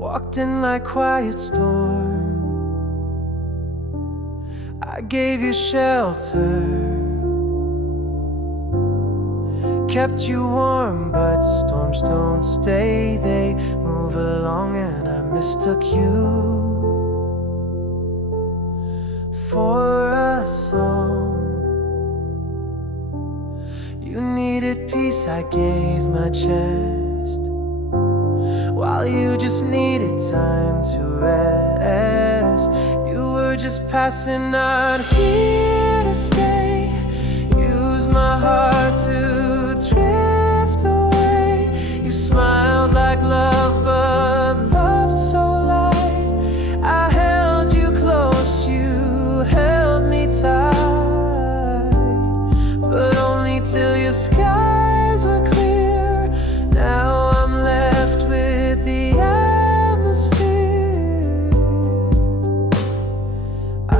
walked in like quiet storm. I gave you shelter, kept you warm, but storms don't stay, they move along, and I mistook you for a song. You needed peace, I gave my chest, while you just needed time to rest. You were just passing, not here to stay. Use my heart to drift away. You smiled like love, but love so light. I held you close, you held me tight, but only till your skies were clear. Now I'm left with the atmosphere. I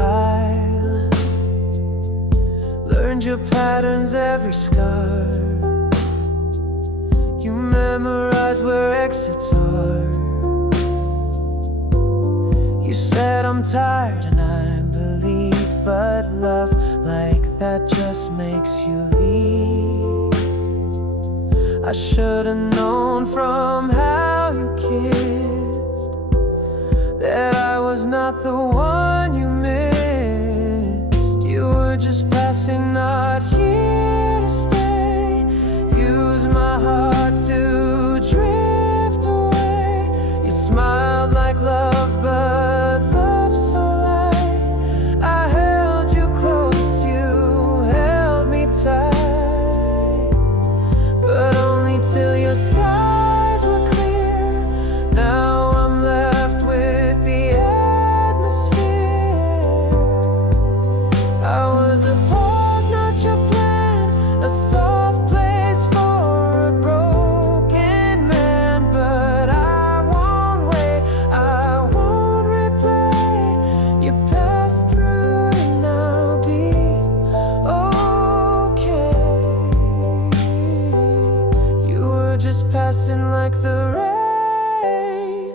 learned your patterns, every scar. You memorized where exits are. You said I'm tired and I believe, but love like that just makes you leave. I should've known from how you kissed that I was not the one you missed. You were just passing, not here to stay. Use my heart to drift away. You smiled like love, but love so light. I held you close, you held me tight, but only till your skies were clear. Now I'm left with the atmosphere. I was a pause, not your plan, a soft place for a broken man. But I won't wait, I won't replay. You passed through and I'll be okay. You were just passing like the rain,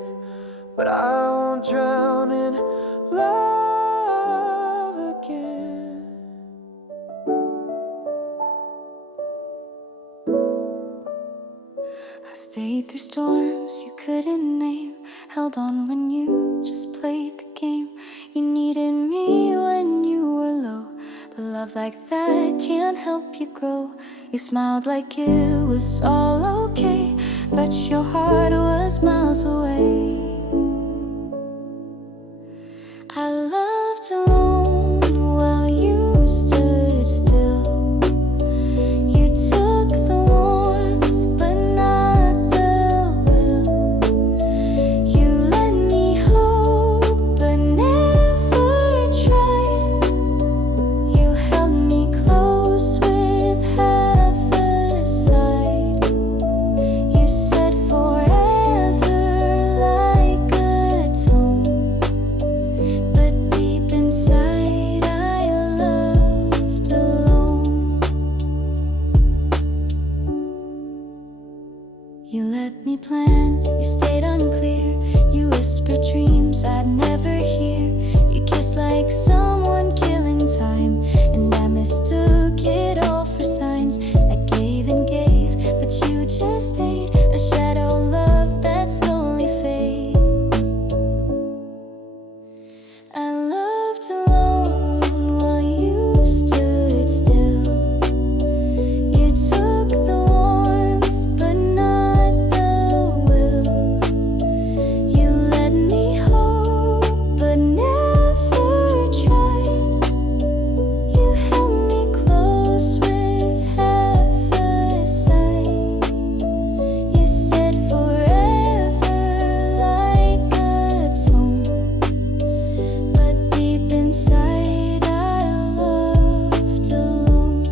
but I won't drown in love again. I stayed through storms you couldn't name, held on when you just played the game. You needed me when you were low, but love like that can't help you grow. You smiled like it was all okay, but your heart was miles away. I loved alone while you stood still. You took the warmth, but not the will. You let me hope, but never tried. You held me close with half a side. You said forever like a tone, but deep inside I loved alone. You let me plan, you stayed unclear. You whispered dreams I'd never hear. You kissed like someone killing time, and I mistook it all for signs. I gave and gave, but you just stayed, a shadow love that slowly fades. I loved alone while you stood still. You took the warmth, but not the will. You let me hope, but never tried. You held me close with half a side. You said forever like a tone, but deep inside I loved alone.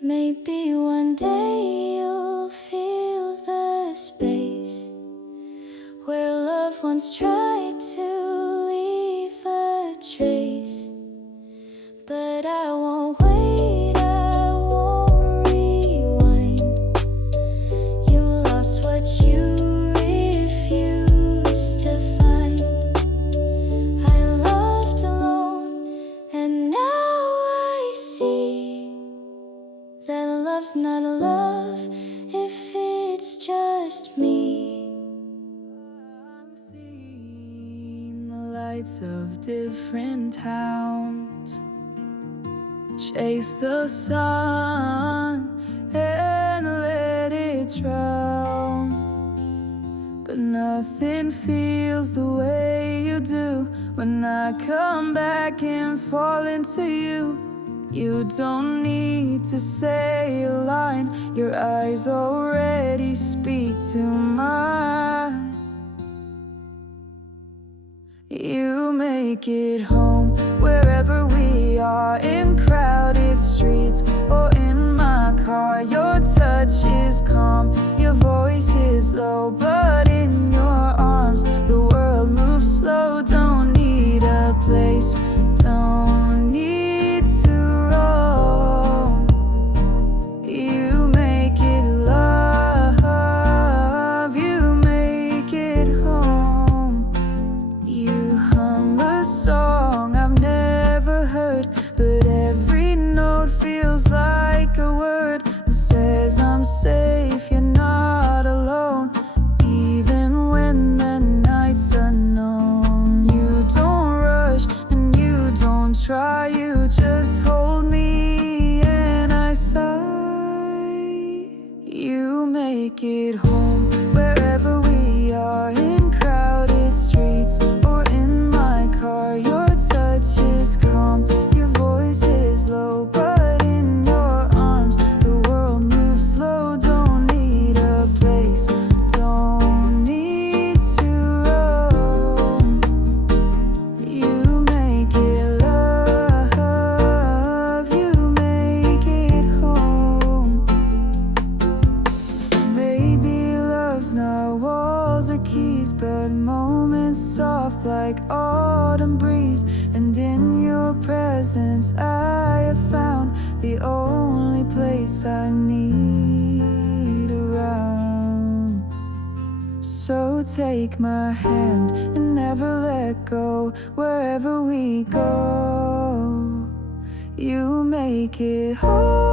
Maybe one day you'll feel the space where love once tried to leave a trace. But I won't wait, I won't rewind. You lights of different towns. Chase the sun and let it drown. But nothing feels the way you do when I come back and fall into you. You don't need to say a line, your eyes already speak to mine. You make it home wherever we are, in crowded streets or in my car. Your touch is calm, your voice is low, but in your arms the world moves slow. Don't need a place, don't need to roam. You make it love, you make it home. You hum a song I've never heard, but every note feels like a word that says I'm safe, you're not alone. Even when the night's unknown, you don't rush and you don't try, you just hold me and I sigh. You make it home wherever we are, in crowded streets or in my car. Your touch is calm, your voice is low, but in your arms the world moves slow. Don't need a place, don't need to roam. You make it love, you make it home. Maybe love's not walls or keys, but moments soft like autumn breeze. And in your presence I have found the only place I need around. So take my hand and never let go. Wherever we go, you make it whole.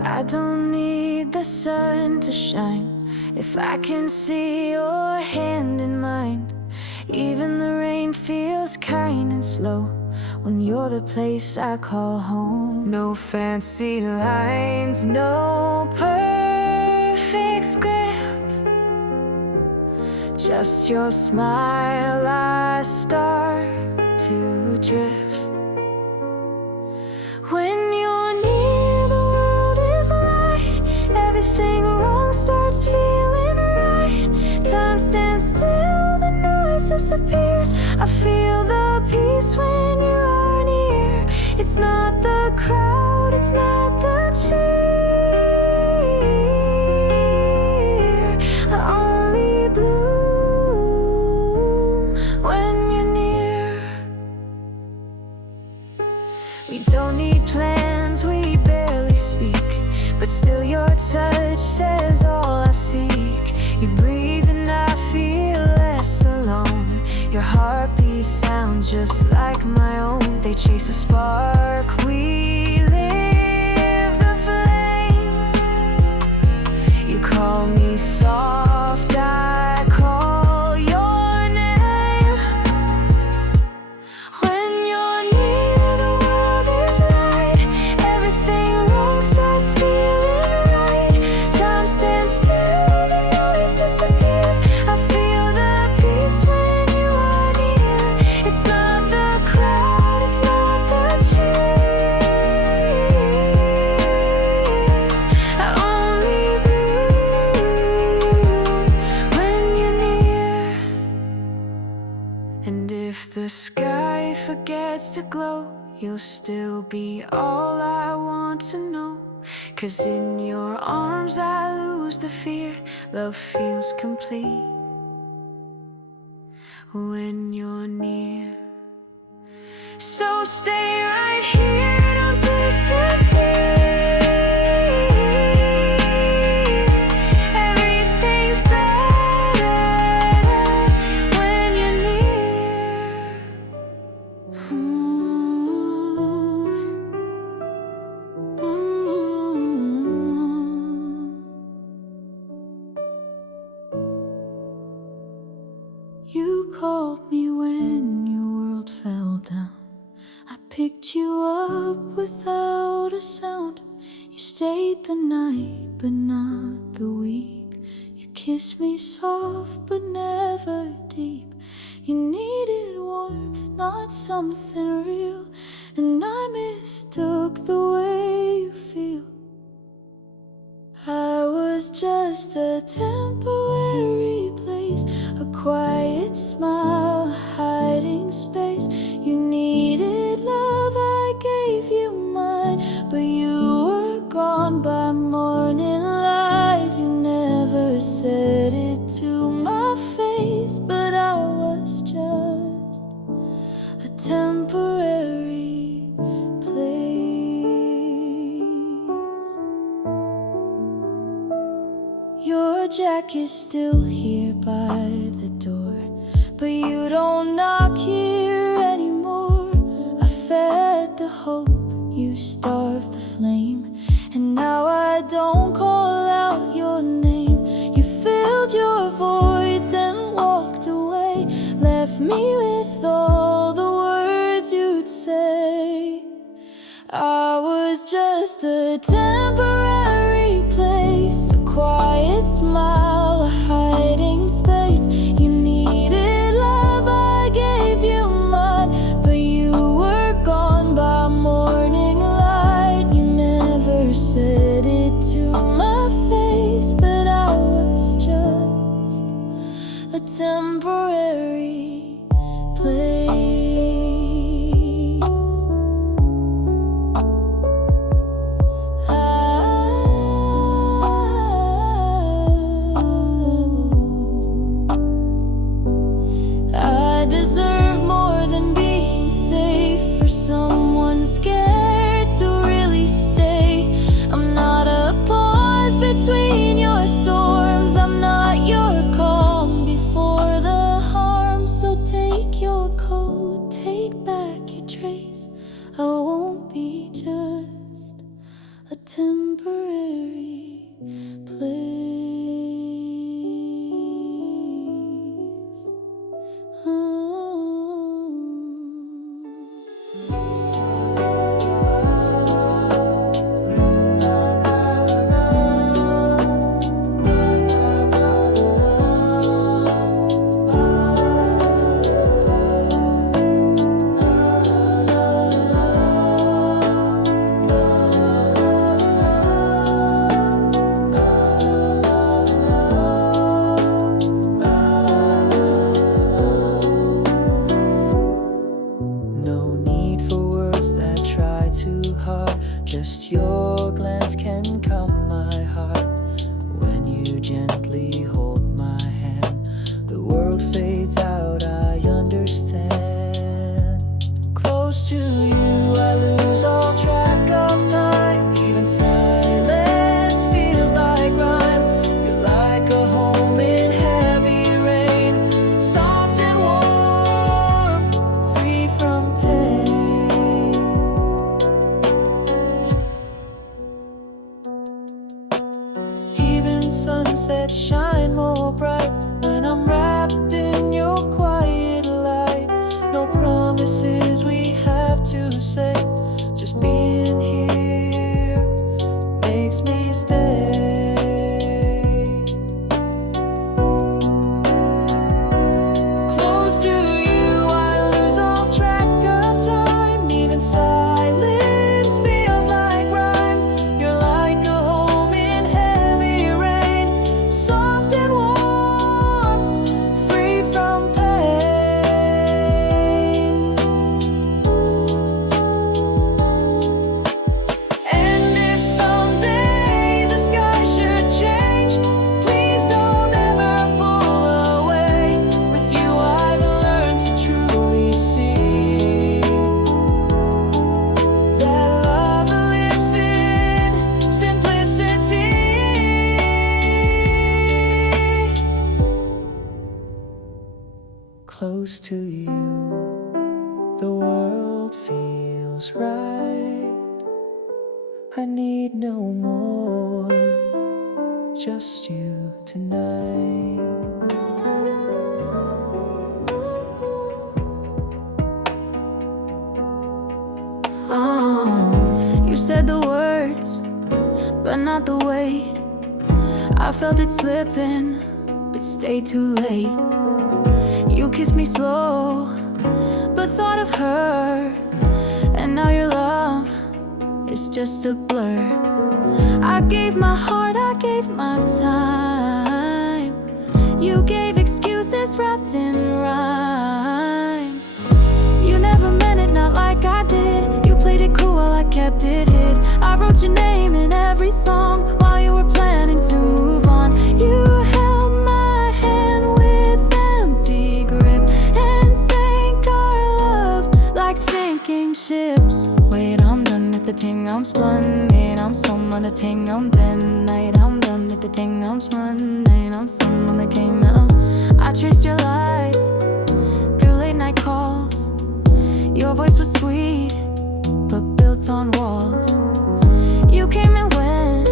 I don't need the sun to shine if I can see your hand in mine. Even the rain feels kind and slow when you're the place I call home. No fancy lines, no Perfect script, just your smile, I start to drift. When you're near, the world is light. Everything wrong starts feeling right. Time stands still, the noise disappears. I feel the peace when you are near. It's not the crowd, it's not the cheer. I only bloom when you're near. We don't need plans, we barely speak, but still your touch says all I seek. You breathe and I feel less alone. Your heartbeat sounds just like my own. They chase a spark, we live the flame. You call me soft, I call your name. When you're near, the world is light. Everything wrong starts feeling right. Time stands still, the noise disappears. I feel the peace when you are near. It's not the crowd, it's not the cheer. you'll still be all I want to know. 'Cause in your arms I lose the fear. Love feels complete when you're near. So stay right here, don't disappear. Everything's better when you're near. You called me when your world fell down. I picked you up without a sound. You stayed the night but not the week. You kissed me soft but never deep. You needed warmth, not something real. And I mistook the way you feel. I was just a temporary place, a quiet smile, a hiding space. You needed love, I gave you mine, but you were gone by morning light. You never said it to my face, but I was just a temporary place. Your jacket's still here by the door, but you don't knock here anymore. I fed the hope, you starved the flame, and now I don't call out your name. You filled your void, then walked away, left me with all the words you'd say. I was just a temporary place, a quiet smile, a hiding space. You needed love, I gave you mine, but you were gone by morning light. You never said it to my face, but I was just a temporary place. I deserve more than being safe for someone scared to really stay. I'm not a pause between your storms. I'm not your calm before the harm. So take your coat, take back your trace. I won't be just a temporary place. No need for words that try too hard. Just your glance can calm my heart. When you gently hold my hand, the world fades out, I understand. Close to you, I lose all track of time. Even silence feels like rhyme. You're like a home in heavy rain, soft and warm, free from pain. Even sunsets shine more bright when I'm wrapped in your quiet light. No promises we have to say, just being here makes me stay. Close to you, I lose all track of time. Even silence feels like rhyme. You're like a home in heavy rain, soft and warm, free from pain. close to you, the world feels right. I need no more, just you tonight. You said the words, but not the weight. I felt it slipping, but stayed too late. You kissed me slow, but thought of her, and now your love is just a blur. I gave my heart, I gave my time. You gave excuses wrapped in rhyme. You never meant it, not like I did. You played it cool while I kept it hid. I wrote your name in every song while you were planning to move on. You held my hand with empty grip and sank our love like sinking ships. Wait, I'm done with the thing I'm spun in. I'm some on the thing I'm been night. I'm done with the thing I'm spun in. I'm some on the king now. I traced your lies through late night calls. Your voice was sweet, but built on walls. You came and went,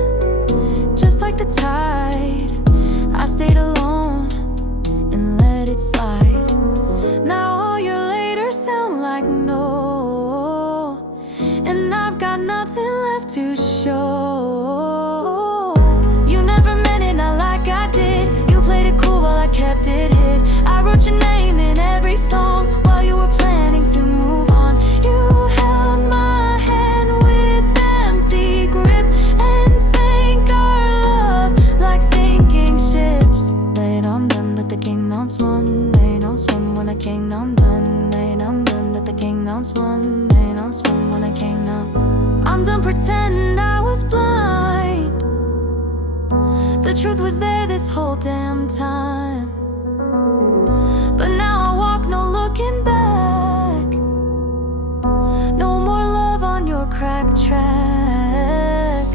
just like the tide. I stayed alone and let it slide. Now all your later sound like no, and I've got nothing left to show. You never meant it, not like I did. You played it cool while I kept it hid. I wrote your name in every song while you were planning to move on. You held my hand with empty grip and sank our love like sinking ships. But I'm done with the kingdom's one. Ain't no swim when I came down done. Ain't I'm done with the kingdom's one. Ain't no swim when I came down. I'm done pretending I was blind. The truth was there this whole damn time. But now I walk, no looking back. No more love on your cracked track.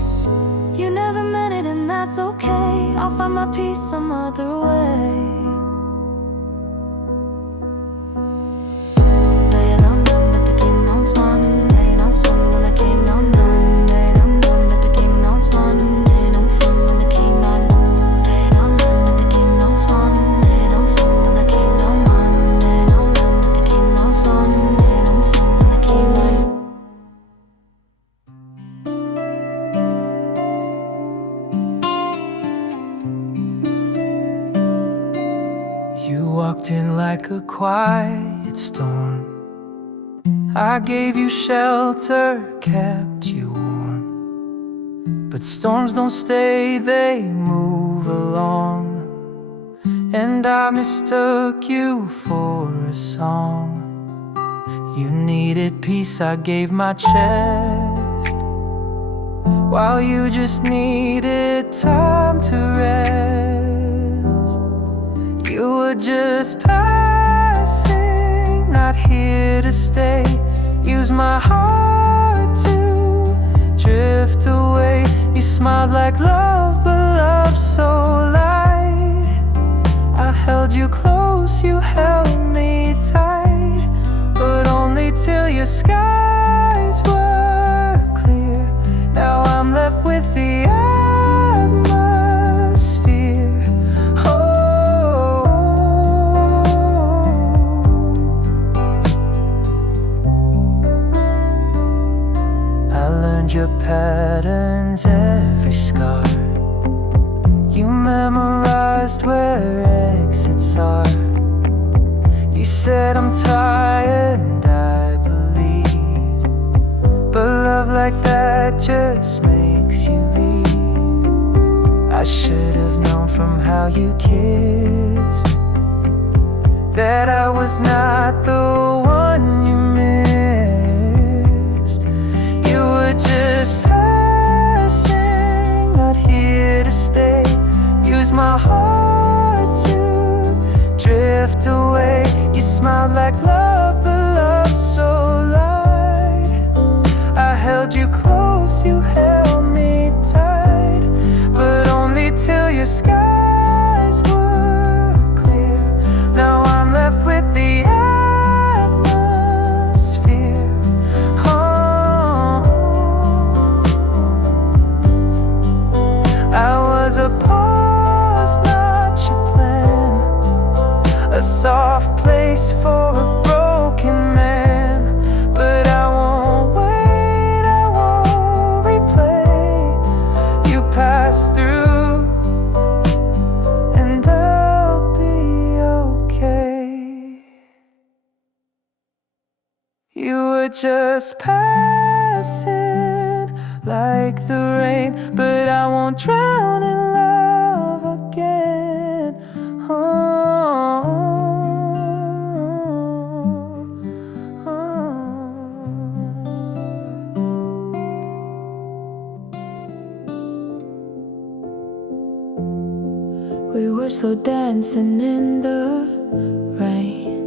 You never meant it and that's okay. I'll find my peace some other way. But I'm done with the kingdom's one. Ain't I'm swim when I came down none. Ain't I'm done with the kingdom's one. Ain't I'm swim when I came on. Ain't I'm done with the kingdom's one. Ain't I'm swim when I came down one. Ain't I'm done with the kingdom's one. Ain't I'm swim when I came on. You walked in like a quiet storm. I gave you shelter, kept you warm. But storms don't stay, they move along. And I mistook you for a song. You needed peace, I gave my chest, while you just needed time to rest. You were just passing, not here to stay. Use my heart to drift away. You smiled like love, but love so light. I held you close, you held me tight, but only till your skies were clear. Now I'm left with the atmosphere. Oh, I learned your patterns, every scar. You memorized where exits are. You said I'm tired and I believed, but love like that just makes you leave. I should have known from how you kissed that I was not the one you missed. You were just passing, not here to stay. Use my heart to drift away. You smiled like love, but love so light. I held you close, you held me tight, but only till your skies were clear. Now I'm left with the was a pause, not your plan. A soft place for a broken man. But I won't wait, I won't replay. You passed through and I'll be okay. You were just passing like the rain, but I won't drown in love again. We were so dancing in the rain,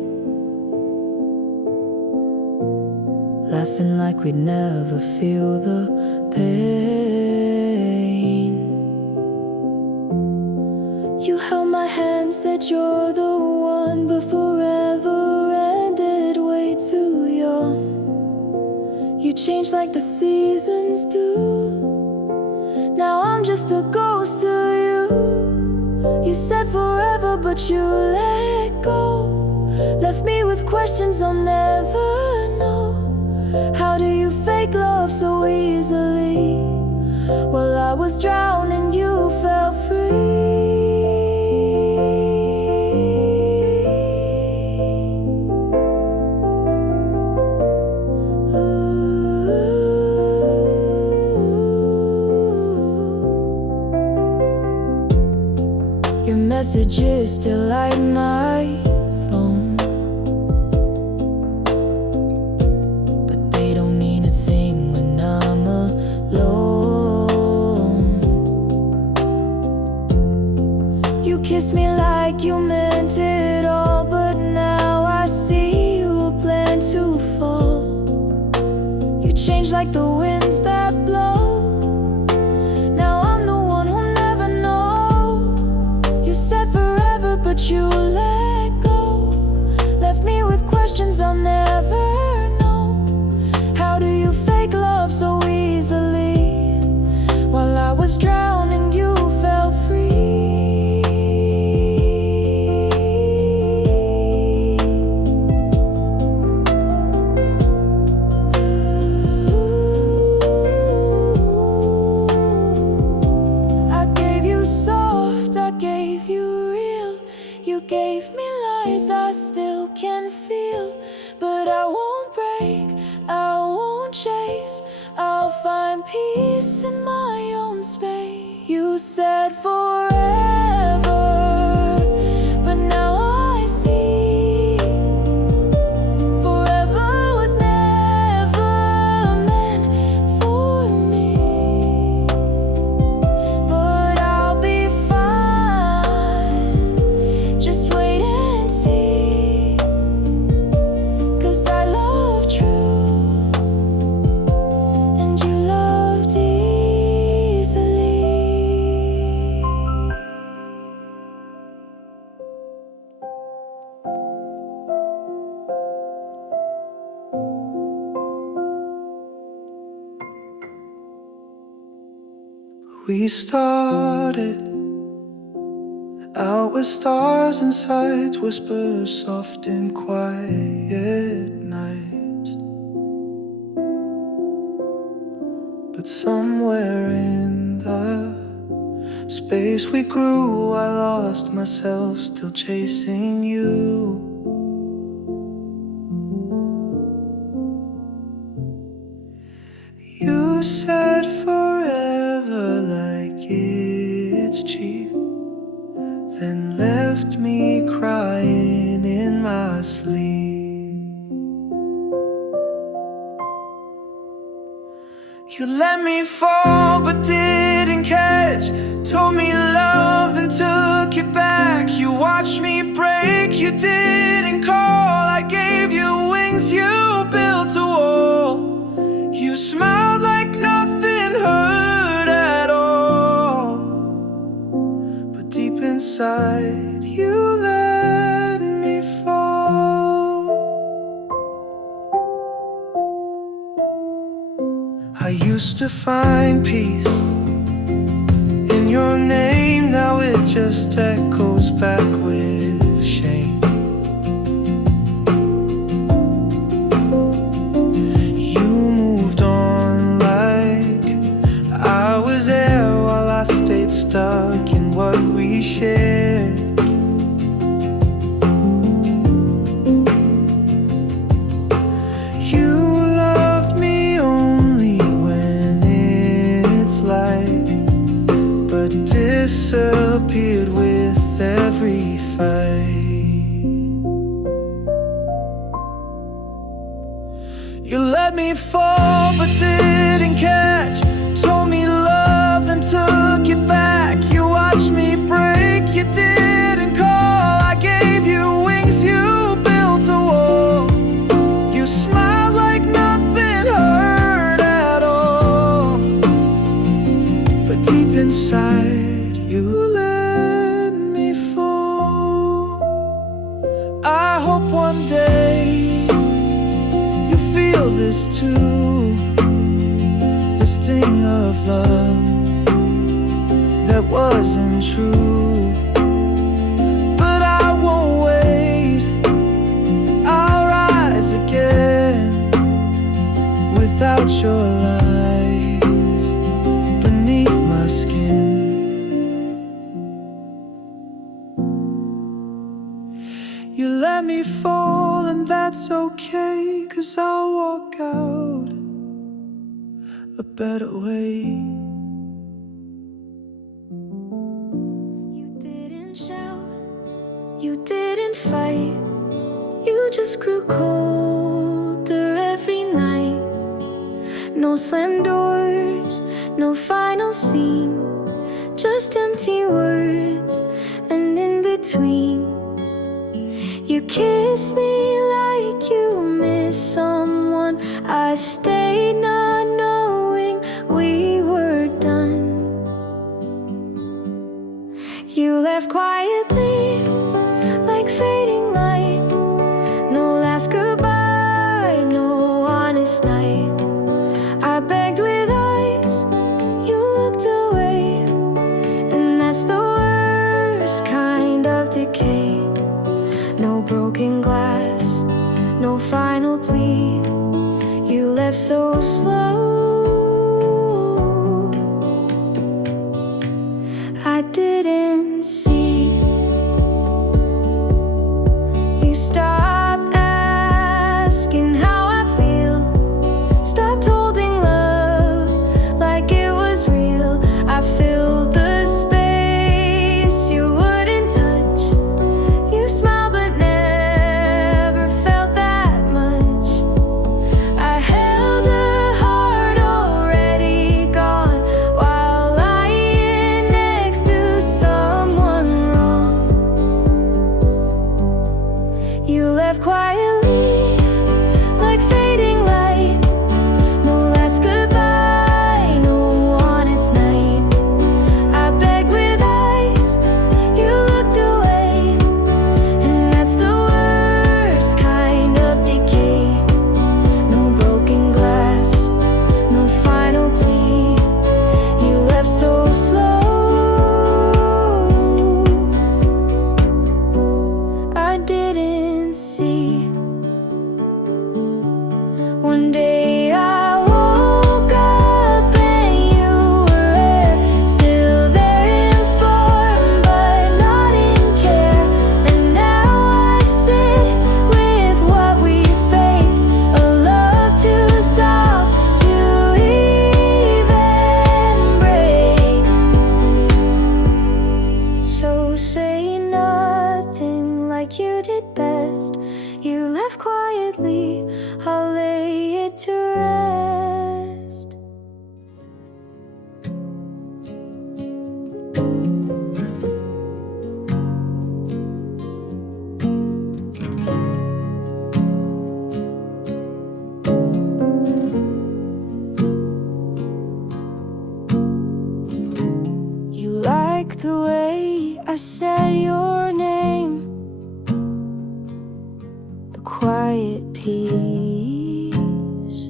laughing like we'd never feel the pain. You held my hand, said you're the one, but forever ended way too young. You changed like the seasons do. Now I'm just a ghost to you. You said forever, but you let go. Left me with questions I'll never know. How do you fake love so easily? While I was drowning, you fell free. Your messages still light my phone, but they don't mean a thing when I'm alone. You kissed me like you meant it all, but now I see you plan to fall. You changed like the winds that blow. Now I'm the one who'll never know. You said forever, but you let go. Left me with questions I'll never know. How do you fake love so easily? While I was drowning, you fell free. I gave you soft, I gave you real. You gave me lies I still can feel. But I won't break, I won't chase. I'll find peace in my own space. You said forever, but now I see forever was never meant for me. But I'll be fine, just wait and see. 'Cause I love true, and you loved easily. We started out with stars and sights, whispers soft in quiet nights. But somewhere in the space we grew, I lost myself, still chasing you. You said forever like it's cheap, then left me crying in my sleep. You let me fall but didn't catch, told me love then took it back. You watched me break, you didn't call. I gave you wings, you built a wall. You smiled like nothing hurt at all, but deep inside you let me fall. I used to find peace in your name. just echoes back with shame. You moved on like I was there while I stayed stuck in what we shared. You love me only when it's light, but disappeared with every fight. You let me fall but didn't catch, told me love then took it back. You watched me break, you didn't call. I gave you wings, you built a wall. You smiled like nothing hurt at all, but deep inside you let me fall. I hope one day you feel this too, the sting of love that wasn't true. But I won't wait, I'll rise again without your lies beneath my skin. You let me fall and that's okay, 'cause I'll walk out a better way. You didn't shout, you didn't fight, you just grew colder every night. No slam doors, no final scene, just empty words and in between. You kiss me like you miss someone. I stayed not knowing we were done. You left quietly like fading light. No last goodbye, no honest night. I begged with eyes, you looked away, and that's the worst kind of decay. No broken glass, no final plea. You left so slow, I didn't see. You stopped asking how I feel, stopped holding love like it was real. I filled the space you wouldn't touch. You smiled but never felt that much. I held a heart already gone while lying next to someone wrong. You left quietly like fading light. No last goodbye, no honest night. I begged with eyes, you looked away, and that's the worst kind of decay. No broken glass, no final plea. You left so slow, I didn't see. One day I woke up and you were still there in form, but not in care. And now I sit with what we faked, a love too soft to even break. So say nothing like you did best. You left quietly, I'll lay it to rest. You like the way I said your name, the quiet peace,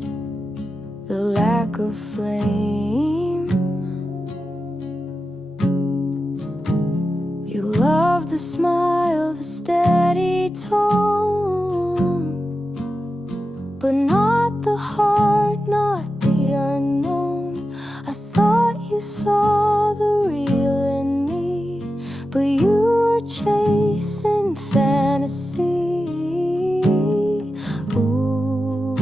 the lack of flame. You love the smile, the steady tone, but not the heart, not the unknown. I thought you saw the real in me, but you were chasing fantasy. Ooh,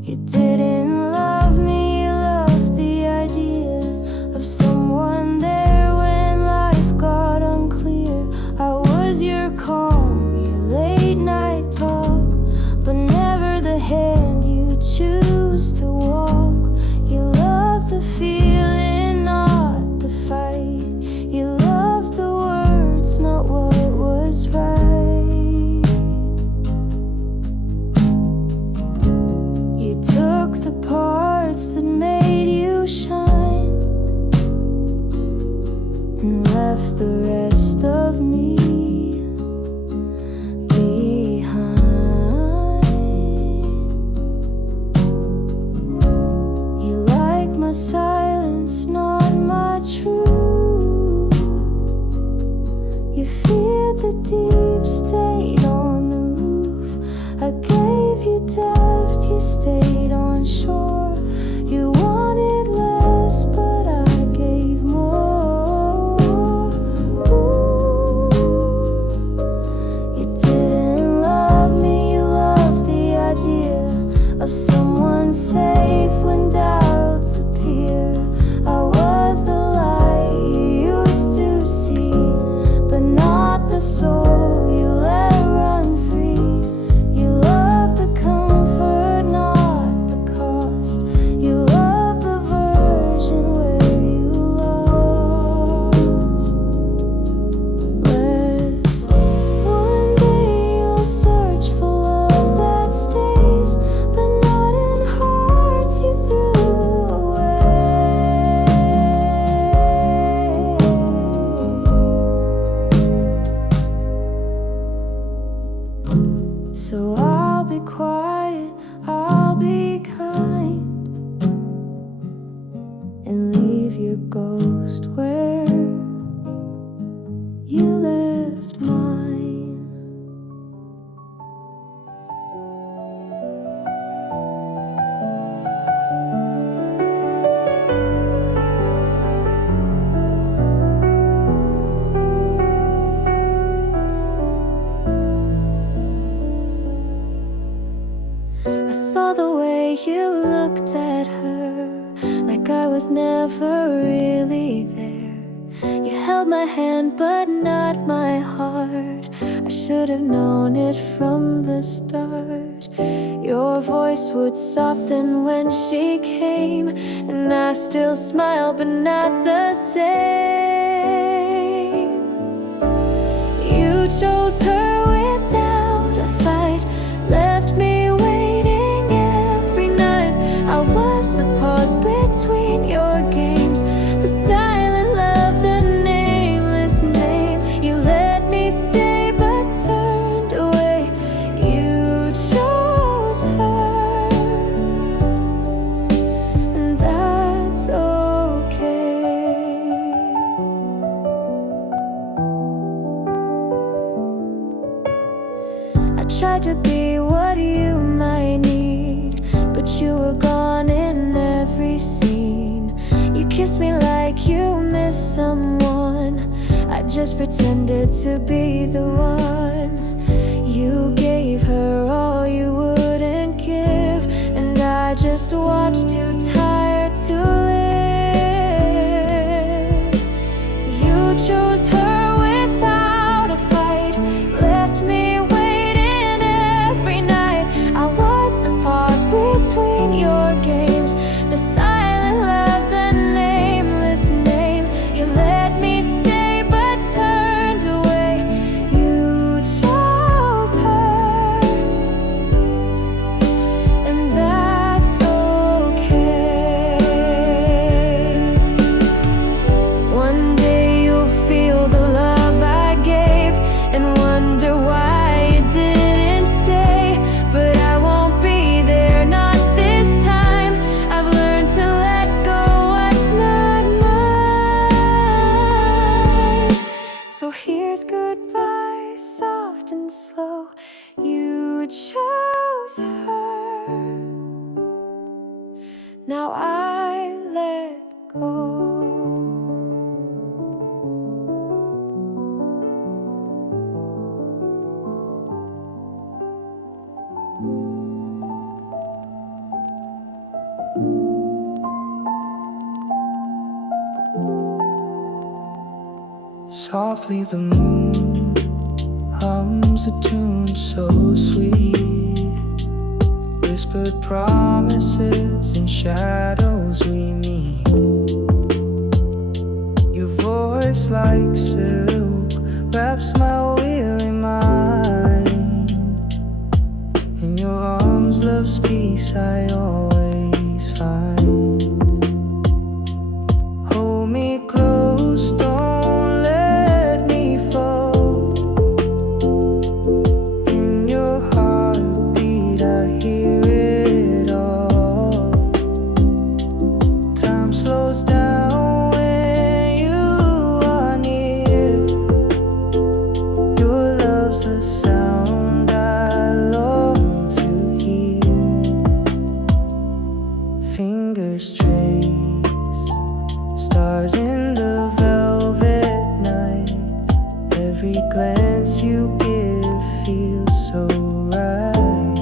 you didn't love me, you loved the idea of someone there when life got unclear. I was your calm, your late night talk, but never the hand you choose to walk. You love the feeling, not the fight. You love the words, not what was right. You took the parts that made you shine and left the rest of me behind. You like my silence, not my truth. You feared the deep state on the roof. I gave you depth, you stayed on shore. You wanted less, but I gave more. Ooh, you didn't love me, you loved the idea of someone safe when doubts appear. I was the light you used to see, but not the soul you let run free. You love the comfort, not the cost. You love the version where you lost less. One day you'll search for love that stays, but not in hearts you threw away. So I'll be quiet, I'll be kind, and leave your ghost where you left mine. I saw the way you looked at her, like I was never really there. You held my hand but not my heart. I should have known it from the start. Your voice would soften when she came, and I still smile but not the same. You chose her without a fight, left me waiting every night. I was the pause between your games, the silent love, the nameless name. You let me stay but turned away. You chose her, and that's okay. I tried to be what you might need, but you were gone in every scene. You kissed me like you missed someone. I just pretended to be the one. You gave her all you wouldn't give, and I just watched, too tired to live. You chose her without a fight, left me waiting every night. I was the pause between your games, the silent love, the nameless name. You let me stay but turned away. You chose her, and that's okay. Softly the moon hums a tune so sweet. Whispered promises in shadows we meet. Your voice like silk wraps my weary mind. In your arms love's peace I always find. Hold me close, don't let me fall. In your heartbeat I hear it all. Time slows down when you are near. Your love's the sound I long to hear. Fingers trace stars in the velvet night. Every glance you give feels so right.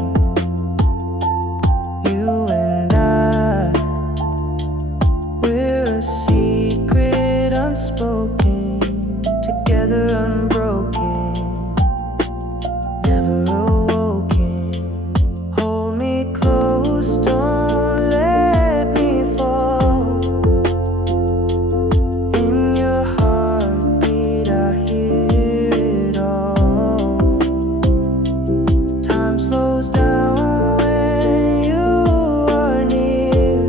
You and I, we're a secret unspoken, together unbroken, never awoken. Hold me close, don't let me fall. In your heartbeat I hear it all. Time slows down when you are near.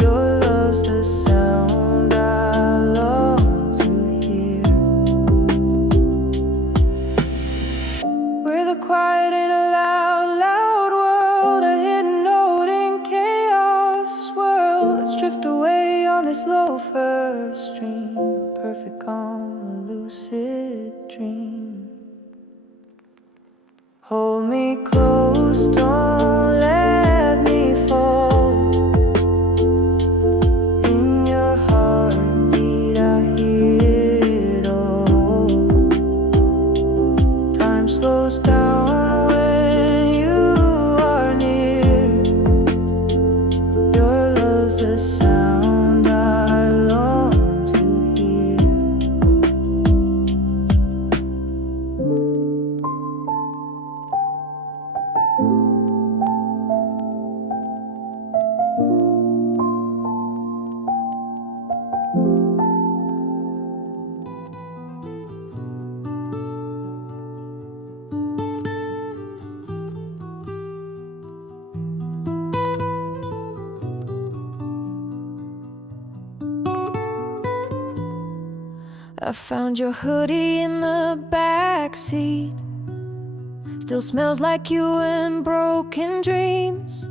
Your love's the sound I long to hear. We're the quiet in a loud, loud world, a hidden note in chaos swirl. Let's drift away on this low first stream, a perfect calm, a lucid dream. Hold me close, don't let me fall. In your heartbeat I hear it all. Time slows down when you are near. Your love's the sound I long to hear. I found your hoodie in the back seat. Still smells like you and broken dreams.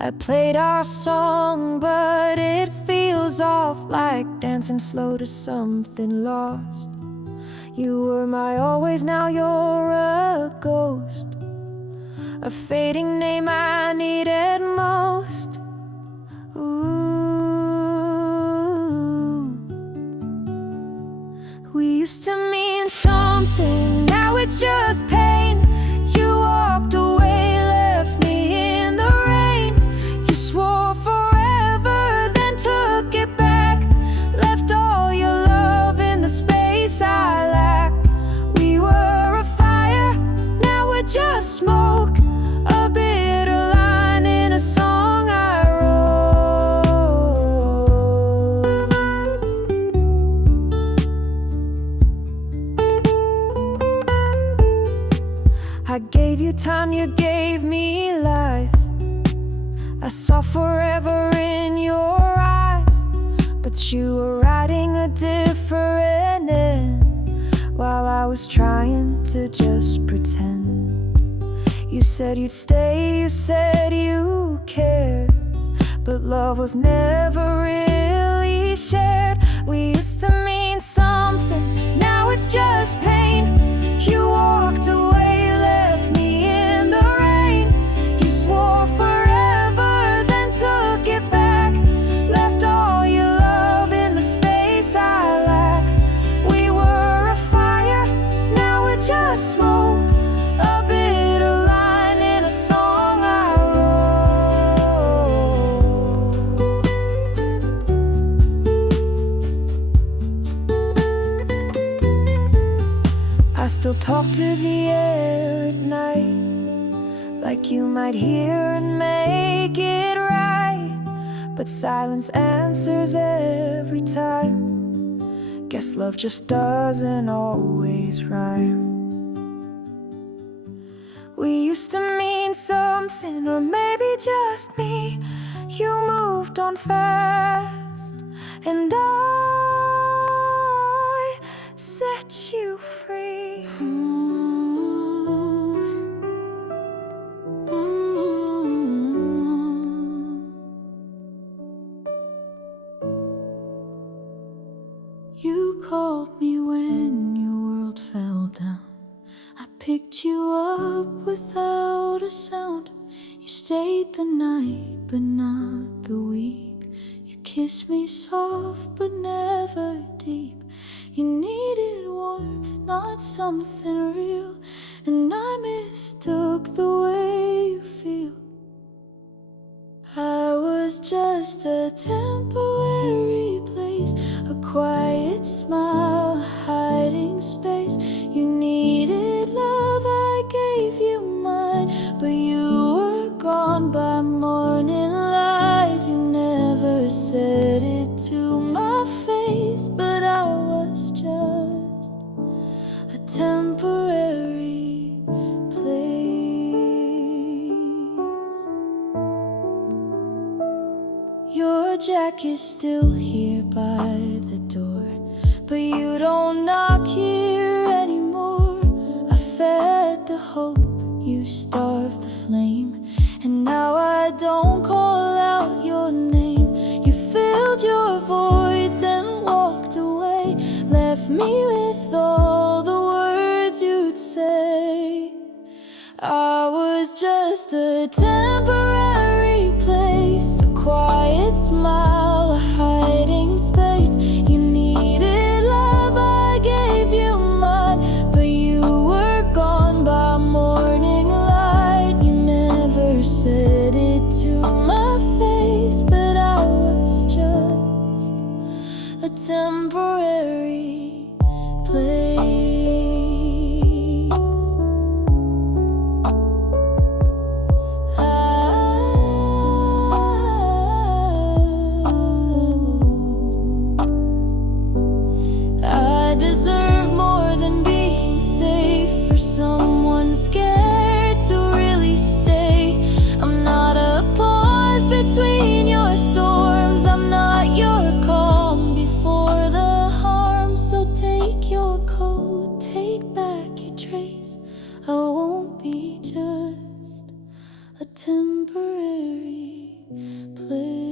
I played our song, but it feels off, like dancing slow to something lost. You were my always, now you're a ghost, a fading name I needed most. We used to mean something, now it's just pain. You walked away, left me in the rain. You swore forever, then took it back. Left all your love in the space I lack. We were a fire, now we're just smoke. A bitter line in a song I I gave you time, you gave me lies. I saw forever in your eyes, but you were writing a different end, while I was trying to just pretend. You said you'd stay, you said you cared, but love was never really shared. We used to mean something, now it's just pain. You walked away, left me in the rain. You swore forever, then took it back. Left all your love in the space I lack. We were a fire, now we're just smoke. A bitter line in a song I wrote. I still talk to the air at night, like you might hear and make it right, but silence answers every time. Guess love just doesn't always rhyme. We used to mean something, or maybe just me. You moved on fast, and I set you free. You called me when your world fell down. I picked you up without a sound. You stayed the night, but not the week. You kissed me soft, but never deep. You needed warmth, not something real, and I mistook the way you feel. I was just a temporary place, a quiet smile, a hiding space. You needed love, I gave you mine, but you were gone by morning light. You never said it to my face, but I was just a temporary place. Your jacket's still here by the door, but you don't knock here anymore. I fed the hope, you starved the flame, and now I don't call out your name. You filled your void, then walked away, left me with all the words you'd say. I was just a temporary place, a quiet smile, a hiding space. You needed love, I gave you mine, but you were gone by morning light. You never said it to my face, but I was just a temporary place. I deserve more than being safe for someone scared to really stay. I'm not a pause between your storms, I'm not your calm before the harm. So take your coat, take back your trace. I won't be just a temporary place.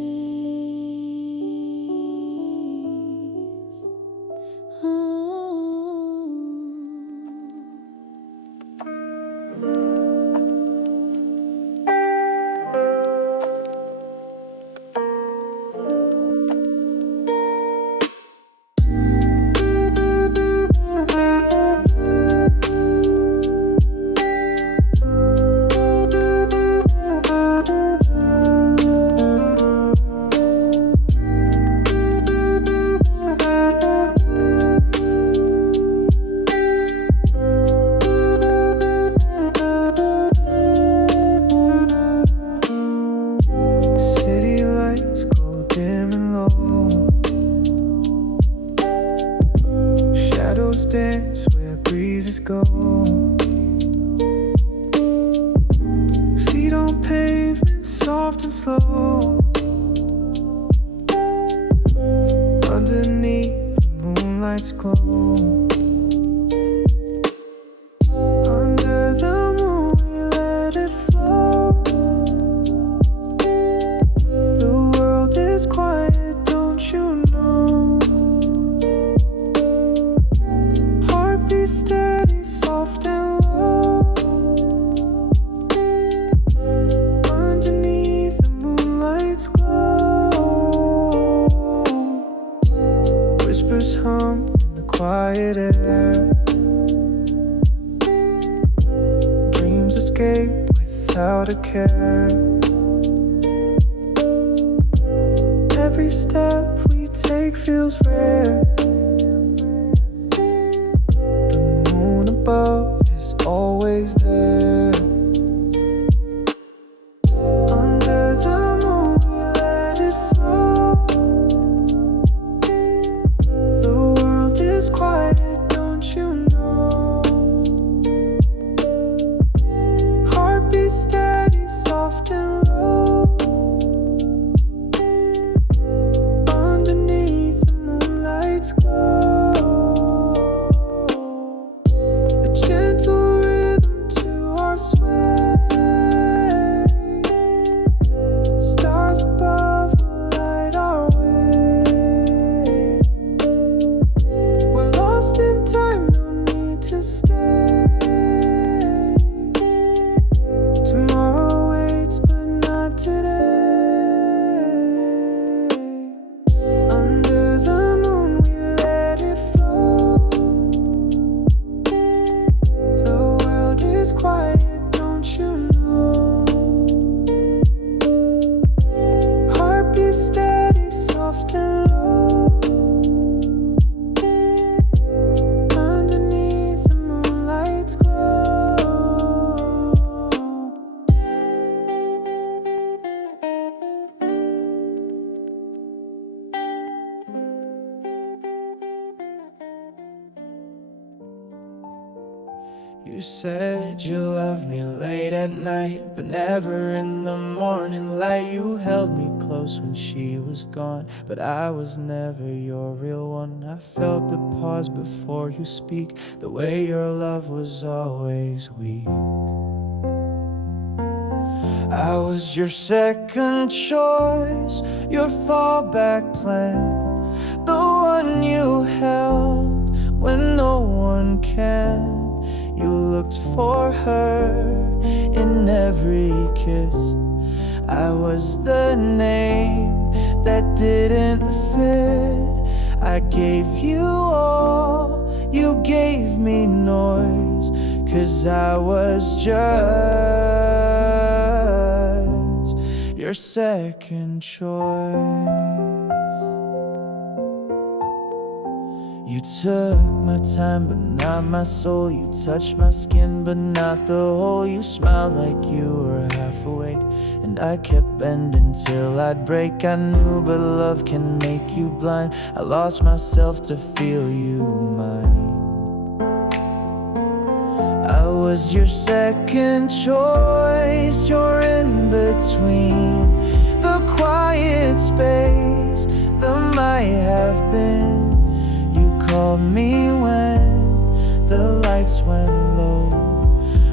City lights go dim and low, shadows dance where breezes go. Feet on pavement, soft and slow. Underneath the moonlight's glow. Under the moon we let it flow. The world is quiet, don't you know? Heartbeat steady, soft and low. Underneath the moonlight's glow. Whispers hum in the quiet air. Dreams escape without a care. Every step we take feels rare. The moon above is always there. Under the moon we let it flow. The world is quiet, don't you know? Heartbeat steady, soft and low. Underneath the moonlight's glow, a gentle rhythm to our sway. Stars above will light our way. We're lost in time, no need to stay. Tomorrow waits, but not today. Under the moon we let it flow. The world is quiet, don't you know? Heartbeat steady, soft and low. Underneath the moonlight's glow. You said you loved me late at night, but never in the morning light. You held me close when she was gone, but I was never your real one. I felt the pause before you speak, the way your love was always weak. I was your second choice, your fallback plan, the one you held when no one can. You looked for her in every kiss. I was the name that didn't fit. I gave you all, you gave me noise, 'cause I was just your second choice. You took my time but not my soul. You touched my skin but not the whole. You smiled like you were half awake, and I kept bending till I'd break. I knew but love can make you blind. I lost myself to feel you mine. I was your second choice, your in between, the quiet space, the might have been. Called me when the lights went low,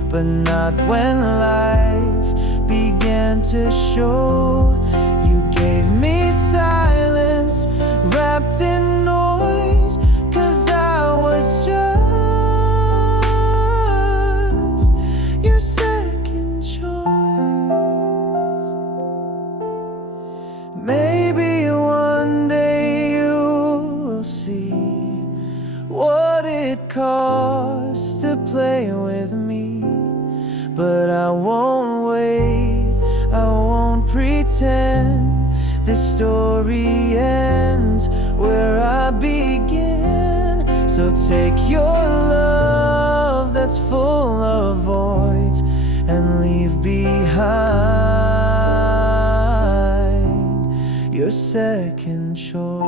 but not when life began to show. You gave me silence wrapped in noise, 'cause I was just your second choice. Maybe one day you'll see what it costs to play with me, but I won't wait, I won't pretend. This story ends where I begin. So take your love that's full of voids and leave behind your second choice.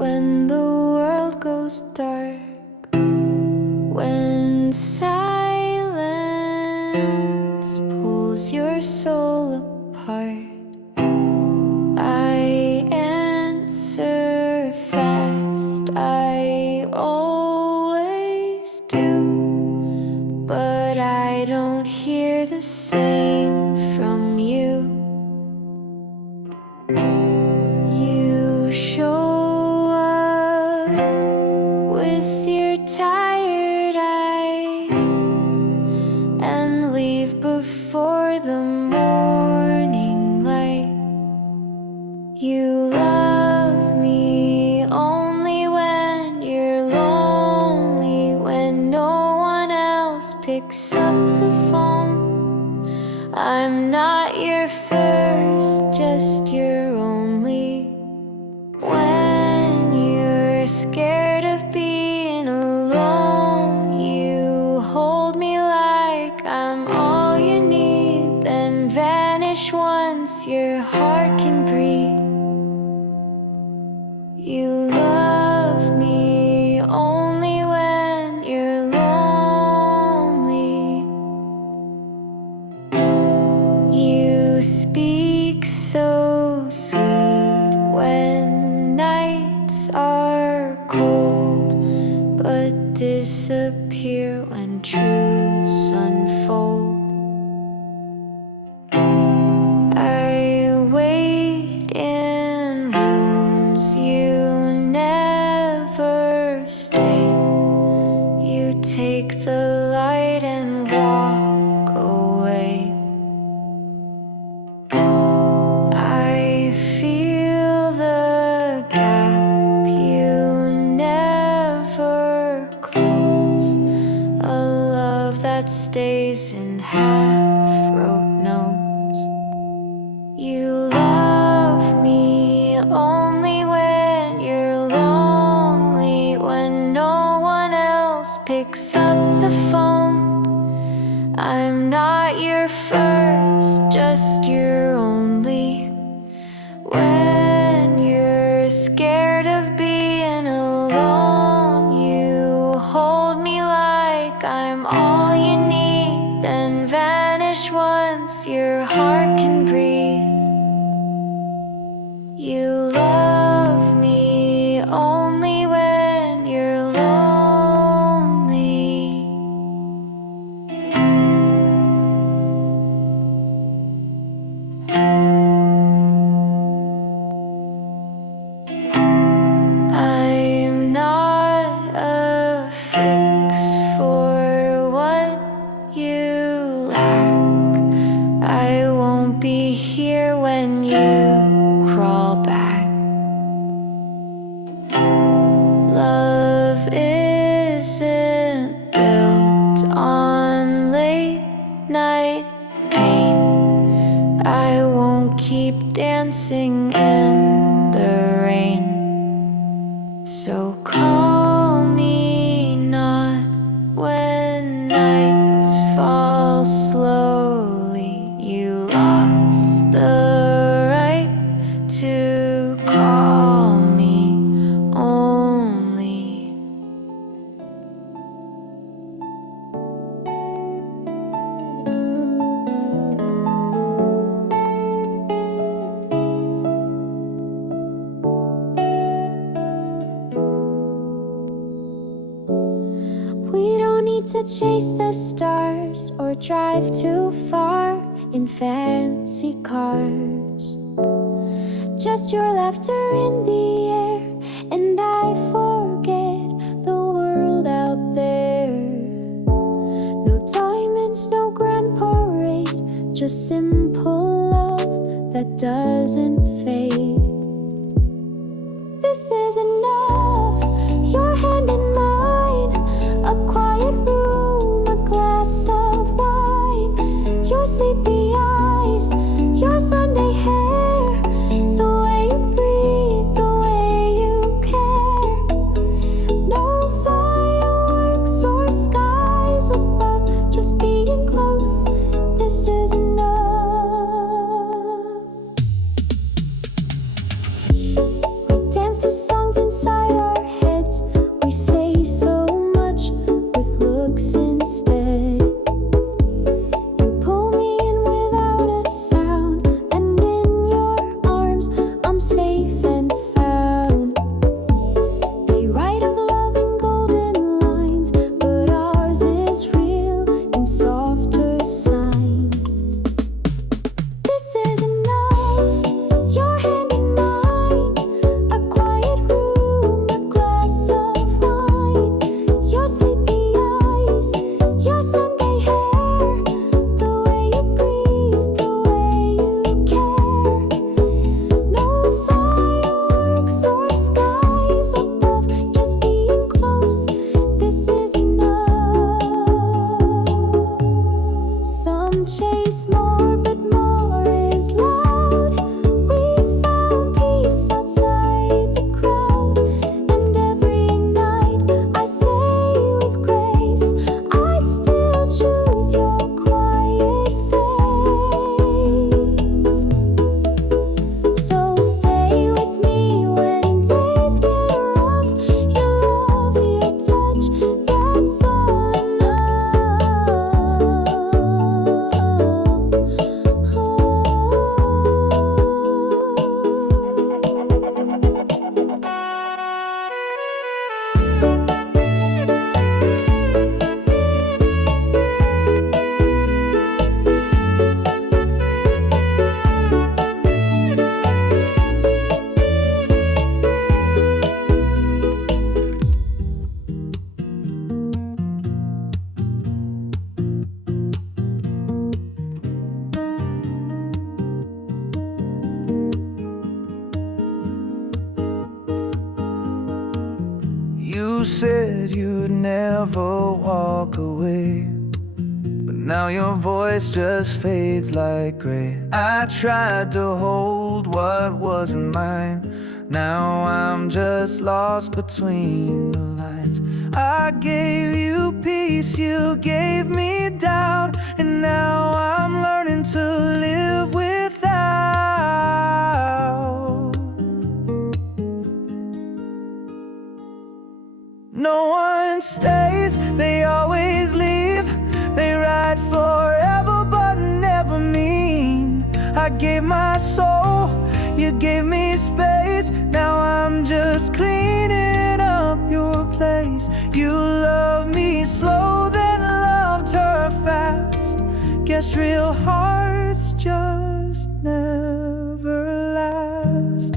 When the world goes dark, when silence pulls your soul apart, I answer fast, I always do, but I don't hear the same from you. You show up with your tired eyes and leave before the morning light. You love me only when I'm not your first, just your only. When you're scared of being alone, you hold me like I'm all you need, then vanish once your heart can breathe. You love me only when you're lonely. You speak so sweet when nights are cold, but disappear when truths unfold. I wait in rooms you never stay. You take the light and walk away. I feel the gap you never close, a love that stays in half-wrote notes. You love me only when you're lonely, when no one else picks up the phone. I'm not your first, just your only. When you're scared of being alone, you hold me like I'm all you need, then vanish once your heart can breathe. You love me only when you're lonely. I'm not a fix for what you lack. I won't be here when you crawl back. Love isn't built on late night pain. I won't keep dancing in the rain. So call me not when nights fall slowly. You lost the right to call me only. We don't need to chase the stars or drive too far in fancy cars. Just your laughter in the air, and I forget the world out there. No diamonds, no grand parade, just simple love that doesn't fade. This is enough, your hand in mine, a quiet room, a glass of wine, your sleepy eyes, your Sunday hair, the way you breathe, the way you care. No fireworks or skies above, just being close, this is enough. We dance to songs inside our heads, we say so much with looks instead. You pull me in without a sound, and in your arms I'm safe and found. They write of love in golden lines, but ours is real in softer signs. This is enough, your hand in mine, a quiet room, a You said you'd never walk away, but now your voice just fades like gray. I tried to hold what wasn't mine, now I'm just lost between the lines. I gave you peace, you gave me doubt, and now I'm learning to live without. No one stays, they always leave. They ride forever but never mean. I gave my soul, you gave me space. Now I'm just cleaning up your place. You loved me slow, then loved her fast. Guess real hearts just never last.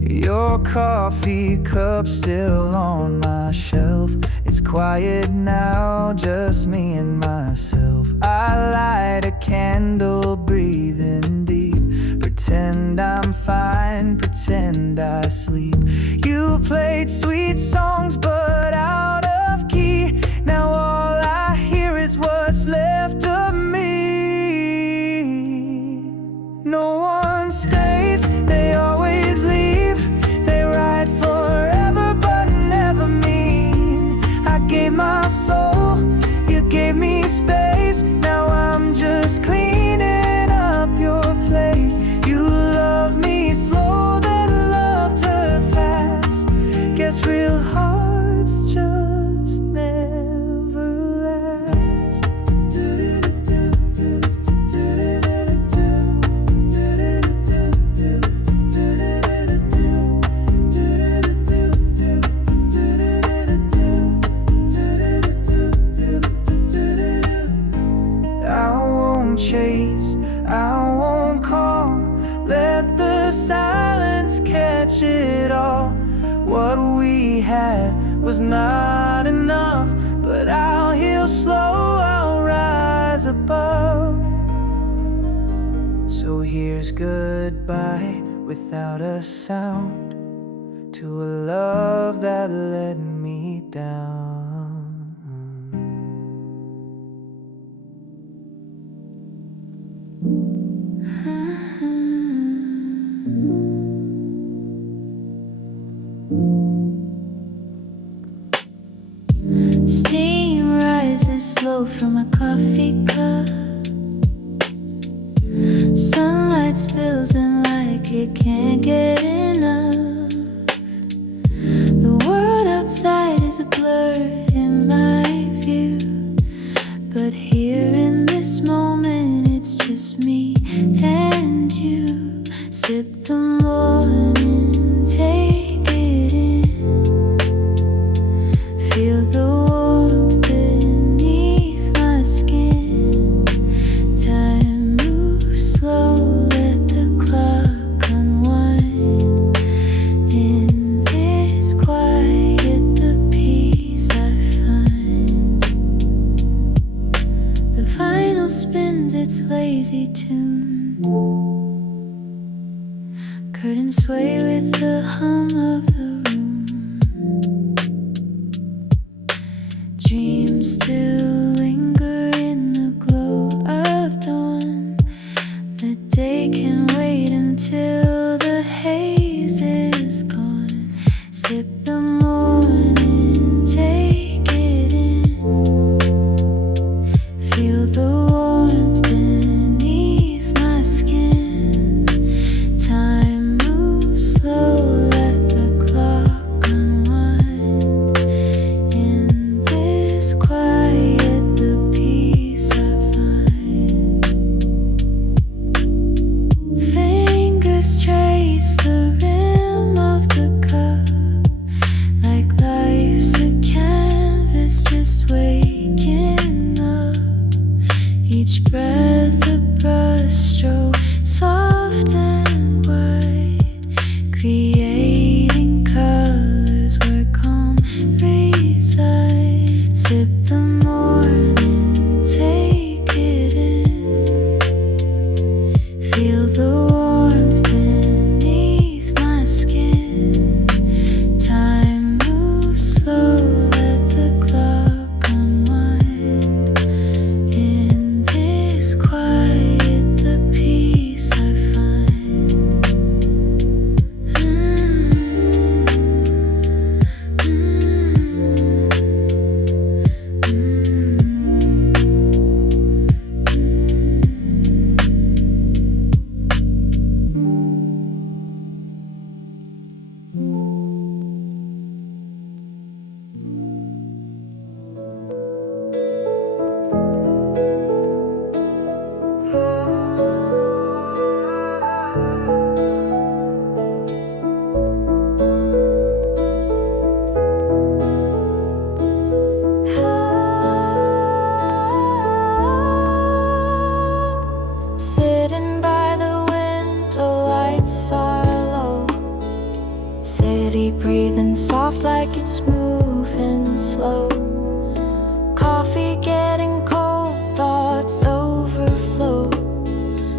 Your coffee cup still on my shelf. It's quiet now, just me and myself. I light a candle, breathing deep. Pretend I'm fine, pretend I sleep. You played sweet songs but out of key. Now all I hear is what's left of me. No one stays, they always leave. They ride forever but never mean. I gave my soul, you gave me space. Now I'm just cleaning up your place. You loved me slow, then loved her fast. Guess real hearts just never last. I won't chase, I won't call. Let the silence catch it all. What we had was not enough, but I'll heal slow, I'll rise above. So here's goodbye without a sound to a love that let me down. Steam rises slow from a coffee cup. Sunlight spills in like it can't get enough. The world outside is a blur in my view, but here in this moment it's just me and you. Sip the morning, take it in. Feel the warmth beneath my skin. Time moves slow, let the clock unwind. In this quiet, the peace I find. The vinyl spins its lazy tune. Curtains sway with the hum of the room. Dreams still linger in the glow of dawn. The day can wait until the haze is gone. Sip the morning, take it in. Feel the warmth beneath my skin. Time moves slow, let the clock unwind. In this quiet, the peace I find. Fingers trace the rim of the cup, like life's a canvas just waking up. Each breath a brushstroke, soft and white, creating colors where calm reside. Sip the morning, take it in. Feel the warmth beneath my skin. Steady breathing, soft like it's moving slow. Coffee getting cold, thoughts overflow.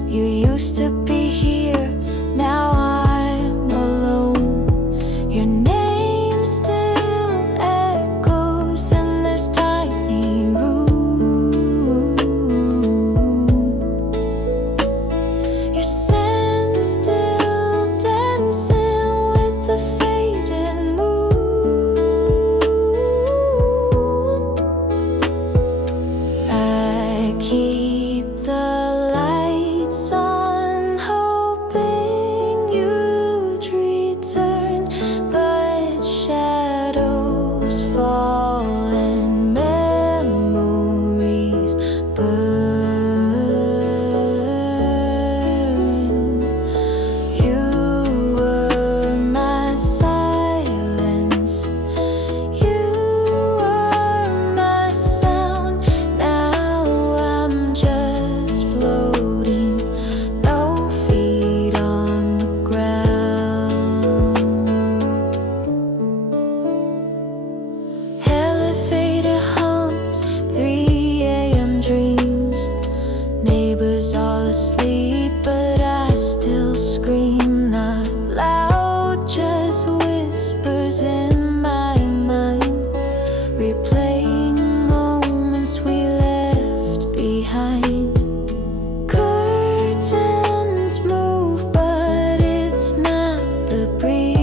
You used to be here, now I'm alone. Your name still echoes in this tiny room. Your scent still dancing with the fading moon. I keep the lights on, hoping you'd return, but shadows fall and memories burn. You were my silence, you are my sound. Now I'm just floating, no feet on the ground. Elevator hums, 3 a.m. dreams. Neighbors all asleep, but I still scream. Not loud, just whispers in my mind, replaying moments we left behind. Curtains move, but it's not the breeze.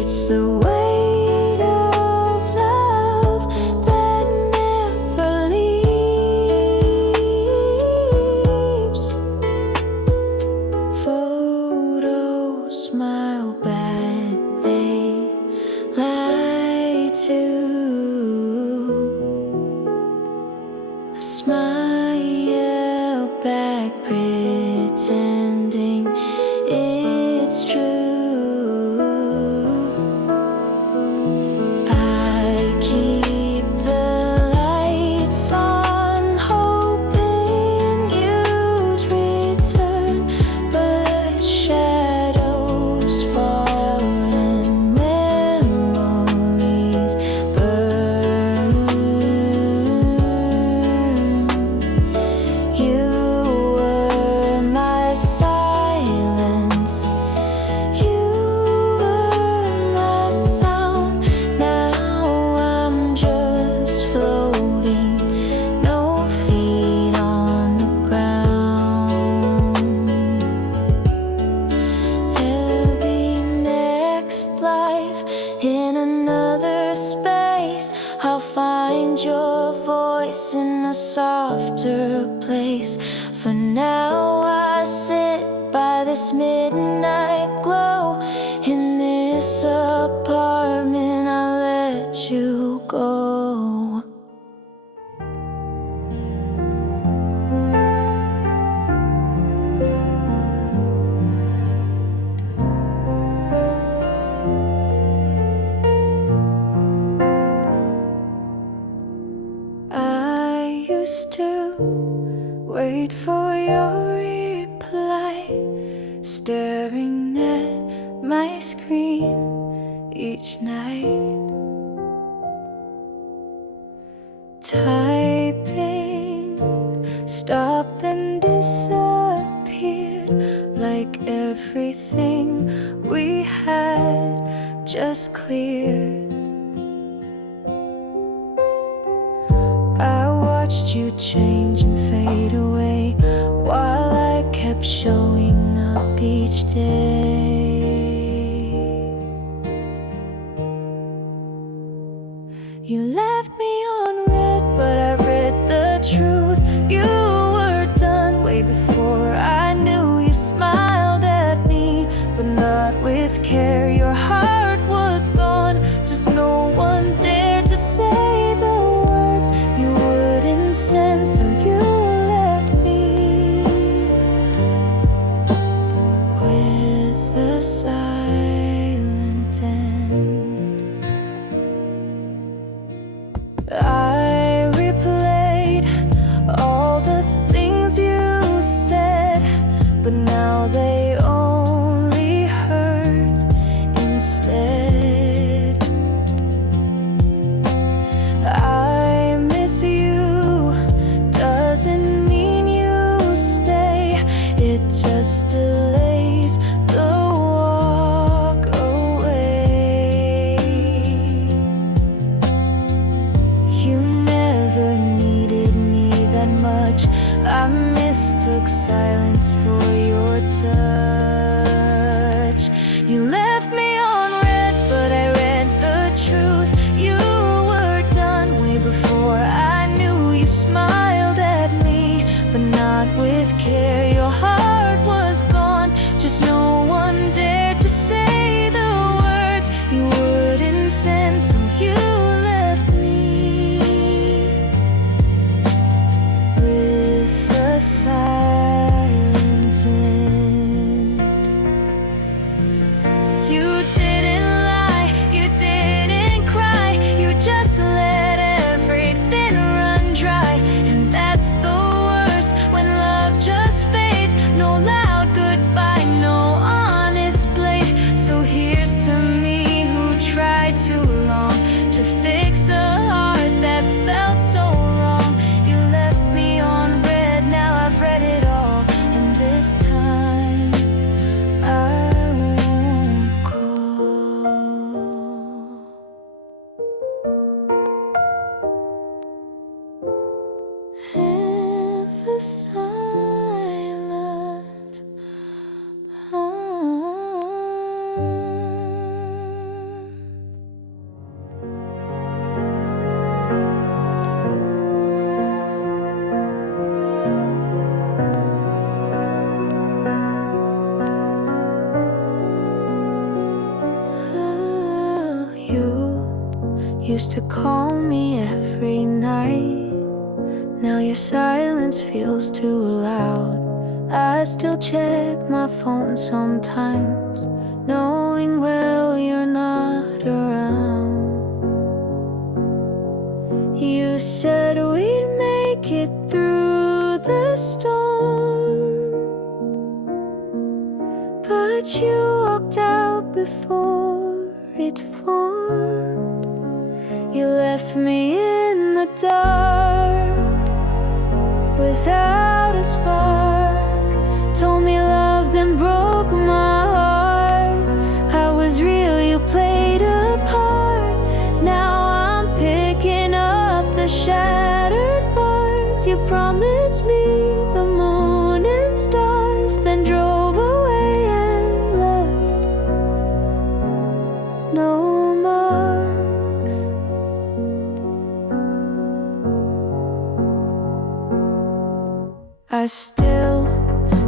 It's the weight of love that never leaves. Photos smile back, they lie too. I smile back, pretending it's true. I keep the lights on, hoping you'd return, but shadows fall and memories burn. You were my silence, you were my sound. Now I'm just floating, no feet on the ground. There'll be next life in another space. I'll find your voice in a softer place. For now I sit by this midnight glow. In this apartment I let you go. I used to wait for your reply, staring at my screen each night, typing, stopped and disappeared, like everything we had just cleared. I watched you change and fade away, while I kept showing up each day. You left me on red, but I read the truth. You were done way before I knew. You smiled at me, but not with care. Your heart was gone, just no one dared to say the words you wouldn't send, so you left me with a much. I mistook silence for your touch. You left me on red, but I read the truth. You were done way before I knew. You smiled at me, but not with care. Your heart was gone, just no one dared to say the words you wouldn't send. So you left me with a silent end. You didn't lie, you didn't cry, you just let everything run dry. And that's the worst, when love just fades. No loud goodbye, no honest blade. So here's to me who tried too long to fix a heart that felt so wrong. You left me on red, now I've read it all. And this time I won't call. In the silent You used to call me every night. Now your silence feels too loud. I still check my phone sometimes, knowing well you're not around. You said we'd make it through the storm, but you walked out before it formed. You left me in the dark without a spark. Told me love, then broke my heart. I was real, you played a part. Now I'm picking up the shattered parts. You promised me the moon and stars, then drove away and left no marks. I still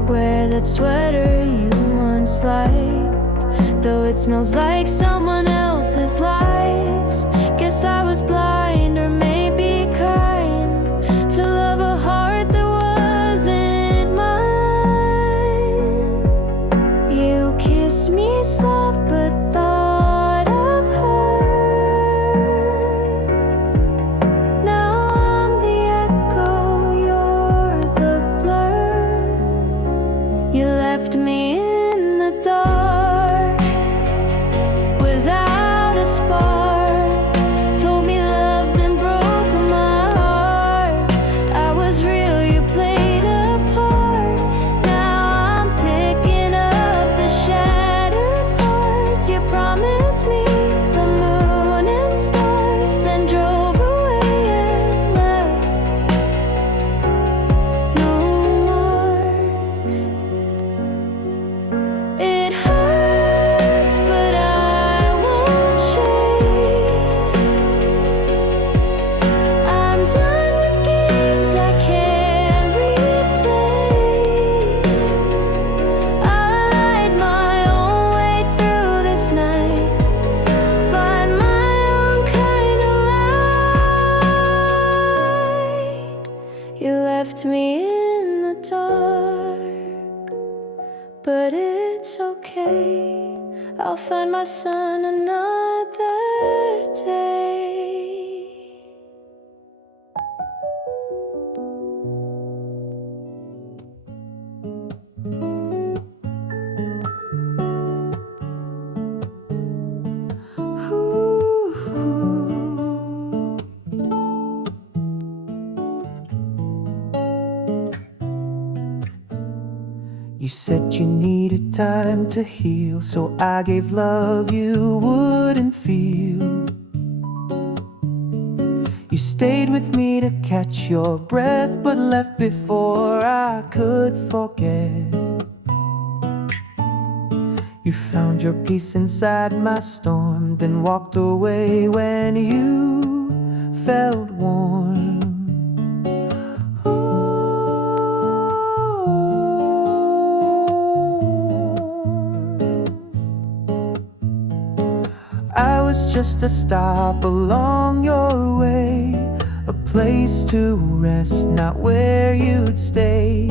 wear that sweater you once liked, though it smells like someone else's lies. Guess I was blind, or maybe kind, to love a heart that wasn't mine. You kissed me soft, but thought of her. Now I'm the echo, you're the blur. You left me in the dark without a spark. Told me love, then broke my heart. I was real, you played a part. Now I'm picking up the shattered parts. You promised me the moon and stars, then drove away and left no marks. It hurts, but I won't chase. I'm done with games I can't replace. I'll light my own way through this night, find my own kind of light. You left me in the dark, but it's okay. I'll find my sun another day. You said you needed time to heal, so I gave love you wouldn't feel. You stayed with me to catch your breath, but left before I could forget. You found your peace inside my storm, then walked away when you felt warm. I was just a stop along your way, a place to rest, not where you'd stay.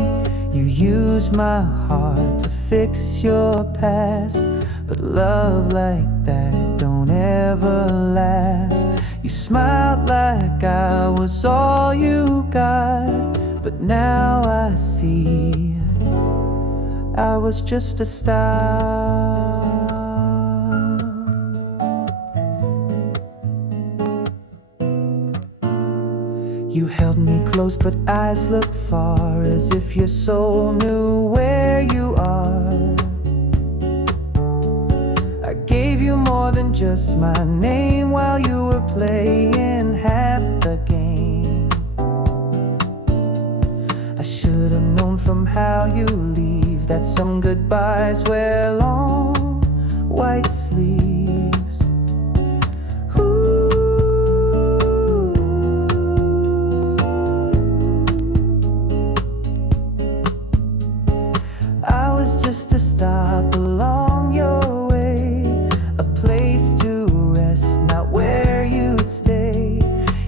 You used my heart to fix your past, but love like that don't ever last. You smiled like I was all you got, but now I see I was just a stop. You held me close, but eyes looked far, as if your soul knew where you are. I gave you more than just my name while you were playing half the game. I should have known from how you leave that some goodbyes wear long white sleeves. Just a stop along your way, a place to rest, not where you'd stay.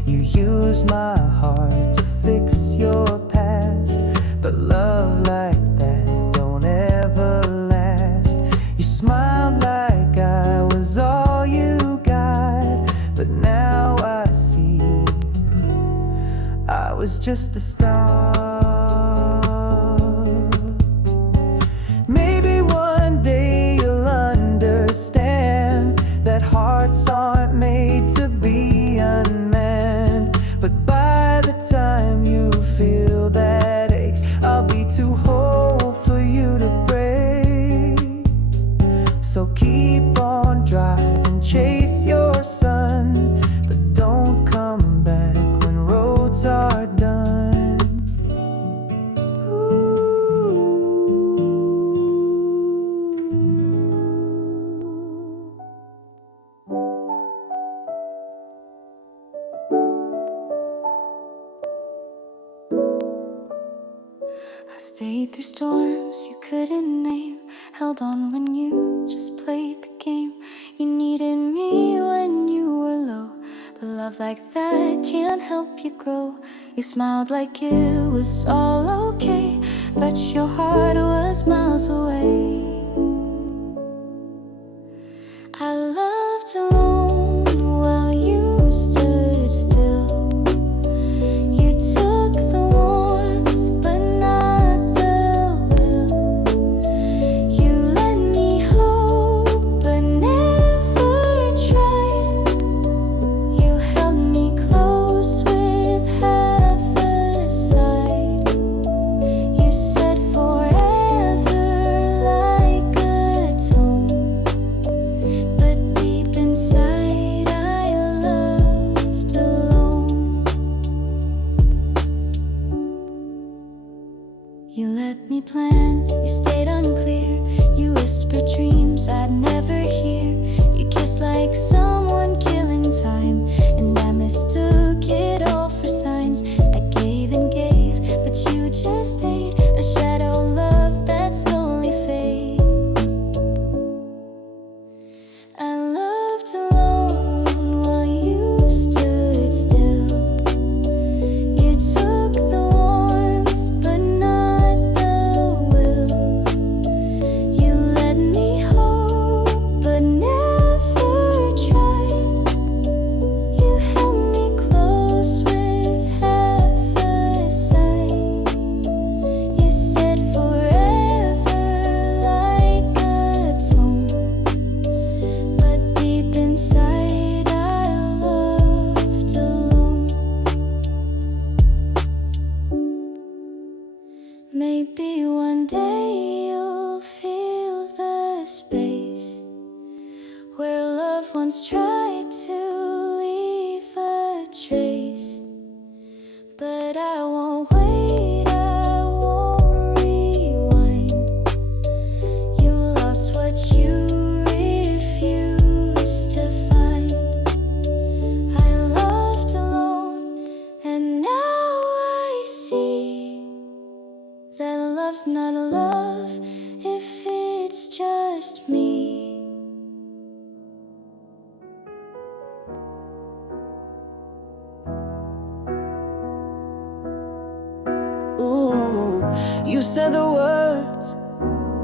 You used my heart to fix your past, but love like that don't ever last. You smiled like I was all you got, but now I see I was just a star. Hearts aren't made to be unmanned, but by the time you feel that ache, I'll be too whole for you to break. So keep on driving, chase your sun, but don't come back when roads are done. I stayed through storms you couldn't name, held on when you just played the game. You needed me when you were low, but love like that can't help you grow. You smiled like it was all okay, but your heart was miles away. I loved alone while you stood still. You took the warmth, but not the will. You let me hope, but never tried. You held me close with half a side. You said forever like a tone, but deep inside I loved alone. You let me plan, you stayed unclear. You whispered dreams I'd never hear. You kissed like someone killing time, and I mistook it all for signs. I gave and gave, but you just stayed, a shadow love that slowly fades. I loved alone while you stood still. You took the warmth, but not the will. You let me hope, but never tried. You held me close with half a side. You said forever like a tone, but deep inside I loved alone. Maybe one day you'll feel the space where love once tried to leave a trace. love's not love if it's just me. Ooh, you said the words,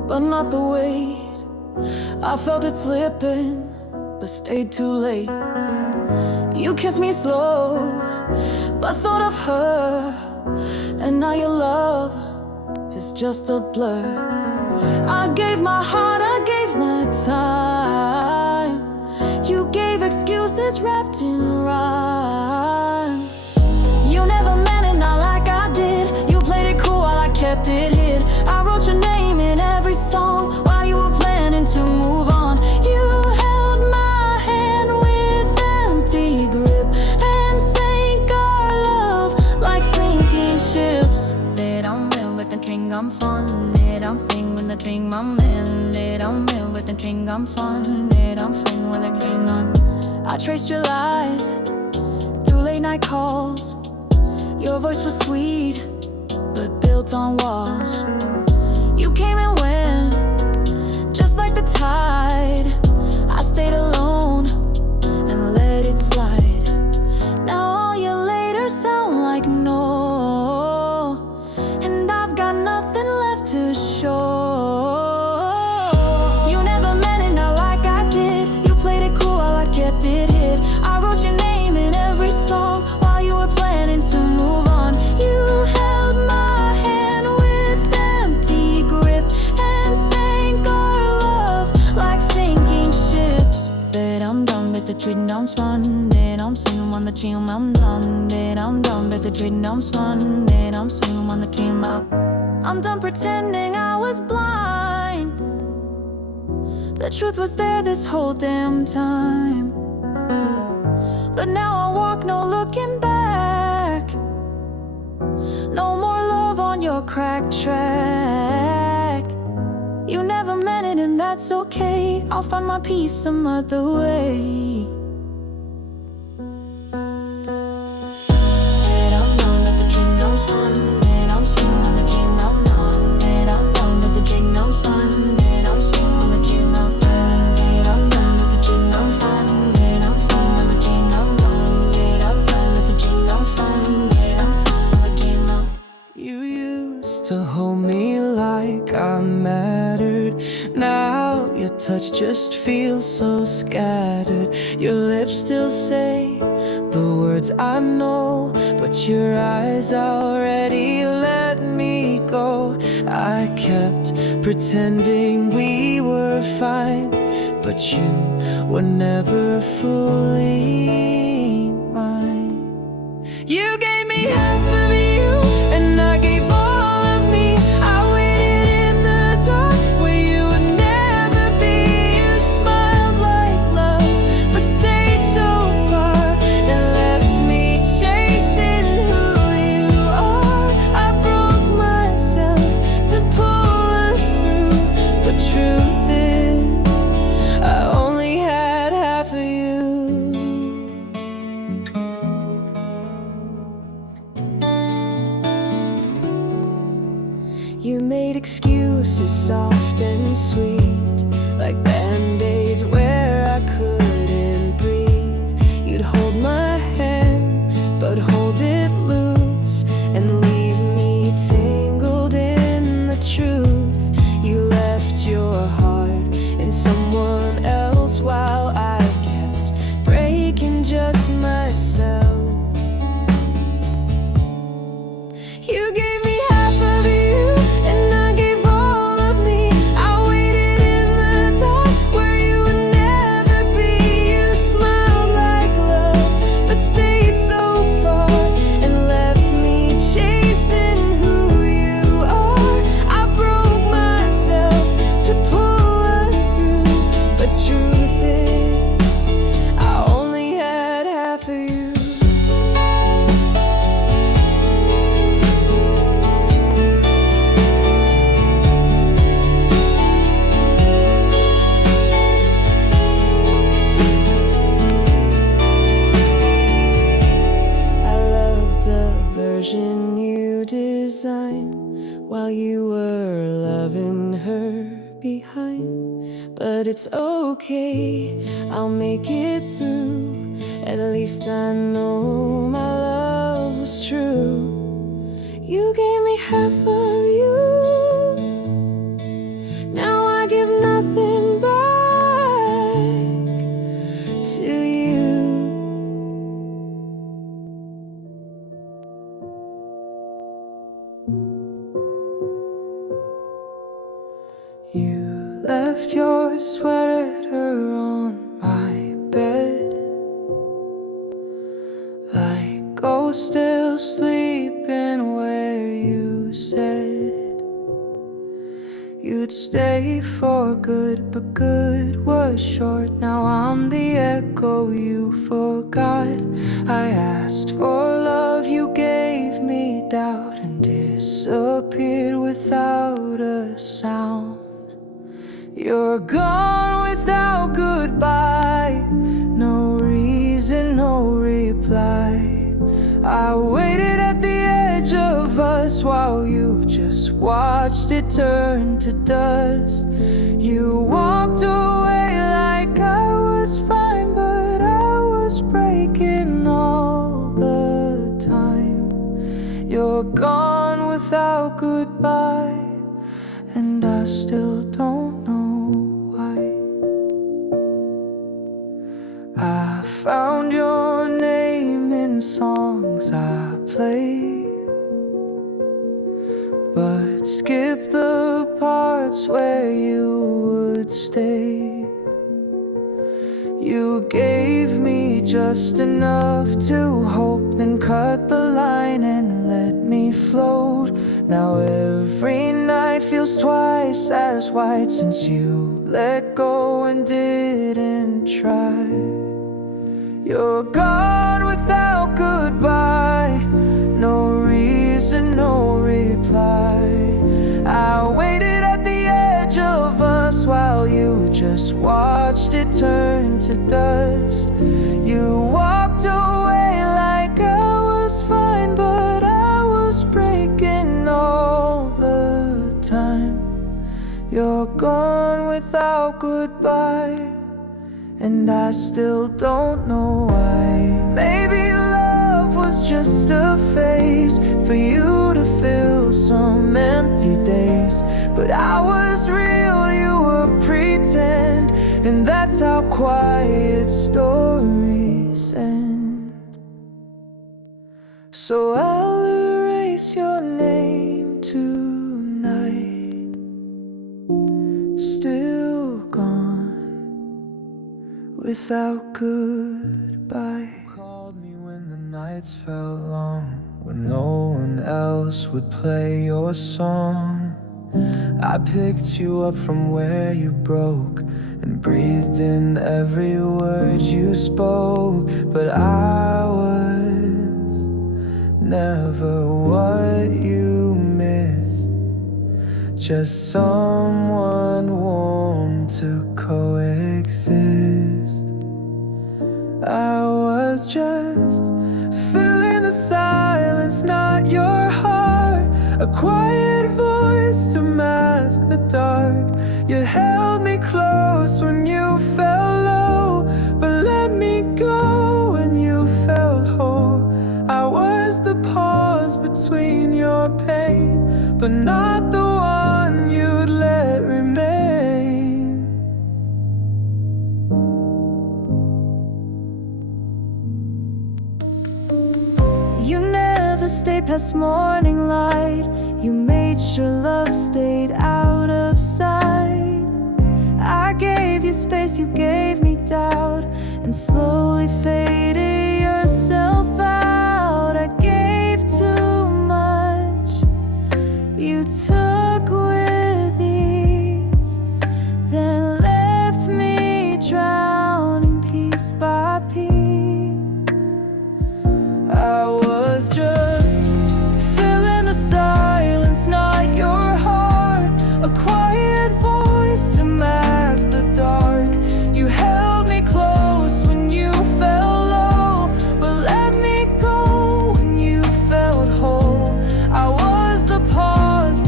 but not the weight. I felt it slipping, but stayed too late. You kissed me slow, but thought of her, and now your love is just a blur. I gave my heart, I gave my time. You gave excuses wrapped in rhyme. You never meant it, not like I did. You played it cool while I kept it hid. I wrote your name in every song while you were planning to move on. You held my hand with empty grip and sank our love like sinking ships. They don't move with the string, I'm fun. They don't sing with the string, my man. They don't move with the string, I'm fun. They don't sing with the string on. I traced your lies through late night calls. Your voice was sweet, but built on walls. You came and went, just like the tide. I stayed alone and let it slide. Now all your later sound like no, and I've got nothing left to show. You never meant it, not like I did. You played it cool while I kept it hid. I wrote your name in every song while you were planning to move on. You held my hand with empty grip and sank our love like sinking ships. That I'm done with the treating, I'm spun. That I'm singing on the team, I'm done. That I'm done with the treating, I'm spun. That I'm singing on the team, I'm done pretending I was blind. The truth was there this whole damn time. But now I walk, no looking back. No more love on your cracked track. You never meant it and that's okay. I'll find my peace some other way. that I'm done with the treating, I'm spun. That I'm singing on the team, I'm done. That I'm done with the treating, I'm spun. That I'm singing on the team, I'm done. That I'm done with the treating, I'm spun. That I'm singing on the team, I'm done. That I'm done with the treating, I'm spun. That I'm singing on the team, I'm. You used to hold me like I mattered. Now your touch just feels so scattered. Your lips still say the words I know, but your eyes already let me go. I kept pretending we were fine, but you were never fully mine. You gave me half of you, and I gave all of me. I waited in the dark where you would never be. You smiled like love, but stayed so far and left me chasing who you are. I broke myself to pull us through. The truth is, I only had half of you. You made excuses soft and sweet, like band-aids where I couldn't breathe. You'd hold my hand, but hold it loose and leave me tangled in the truth. You left your heart in someone else while I kept breaking just myself. You gave me half of you, and I gave all of me. I waited in the dark where you would never while you were loving her behind. But it's okay, I'll make it through. At least I know my love was true. You gave me half of you, now I give nothing back to you. You left your sweater on my bed, like ghosts still sleeping where you said you'd stay for good, but good was short. Now I'm the echo you forgot. I asked for love, you gave me doubt, and disappeared without a sound. You're gone without goodbye, no reason, no reply. I waited at the edge of us while you just watched it turn to dust. You walked away like I was fine, but I was breaking all the time. You're gone without goodbye, and I still don't know why. I found your name in songs I play, but skip the parts where you would stay. You gave me just enough to hope, then cut the line and let me float. Now every night feels twice as white since you let go and didn't try. You're gone without goodbye, no reason, no reply. I waited at the edge of us while you just watched it turn to dust. You walked away like I was fine, but I was breaking all the time. You're gone without goodbye, and I still don't know why. Maybe love was just a phase for you to fill some empty days, but I was real, you were pretend, and that's how quiet stories end. So I'll erase your name tonight. Still gone without goodbye. You called me when the nights felt long, when no one else would play your song. I picked you up from where you broke and breathed in every word you spoke, but I was never what you missed, just someone warm to coexist. I was just filling the silence, not your heart, a quiet voice to mask the dark. You held me close when you fell low, but let me go when you felt whole. I was the pause between your pain, but not the one you'd let remain. You never stayed past morning light. You made sure love stayed out of sight. I gave you space, you gave me doubt, and slowly faded yourself out. I gave too much, you took with ease, then left me drowning piece by piece. I was just filling the silence, not your heart, a quiet voice to mask the dark. You held me close when you fell low, but let me go when you felt whole. I was the pause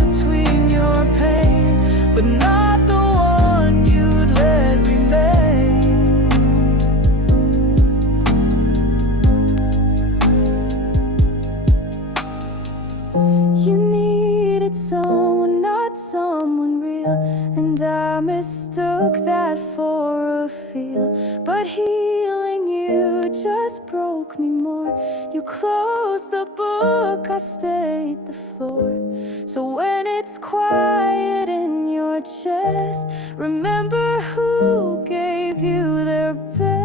not someone real, and I mistook that for a feel. But healing you just broke me more. You closed the book, I stayed the floor. So when it's quiet in your chest, remember who gave you their best.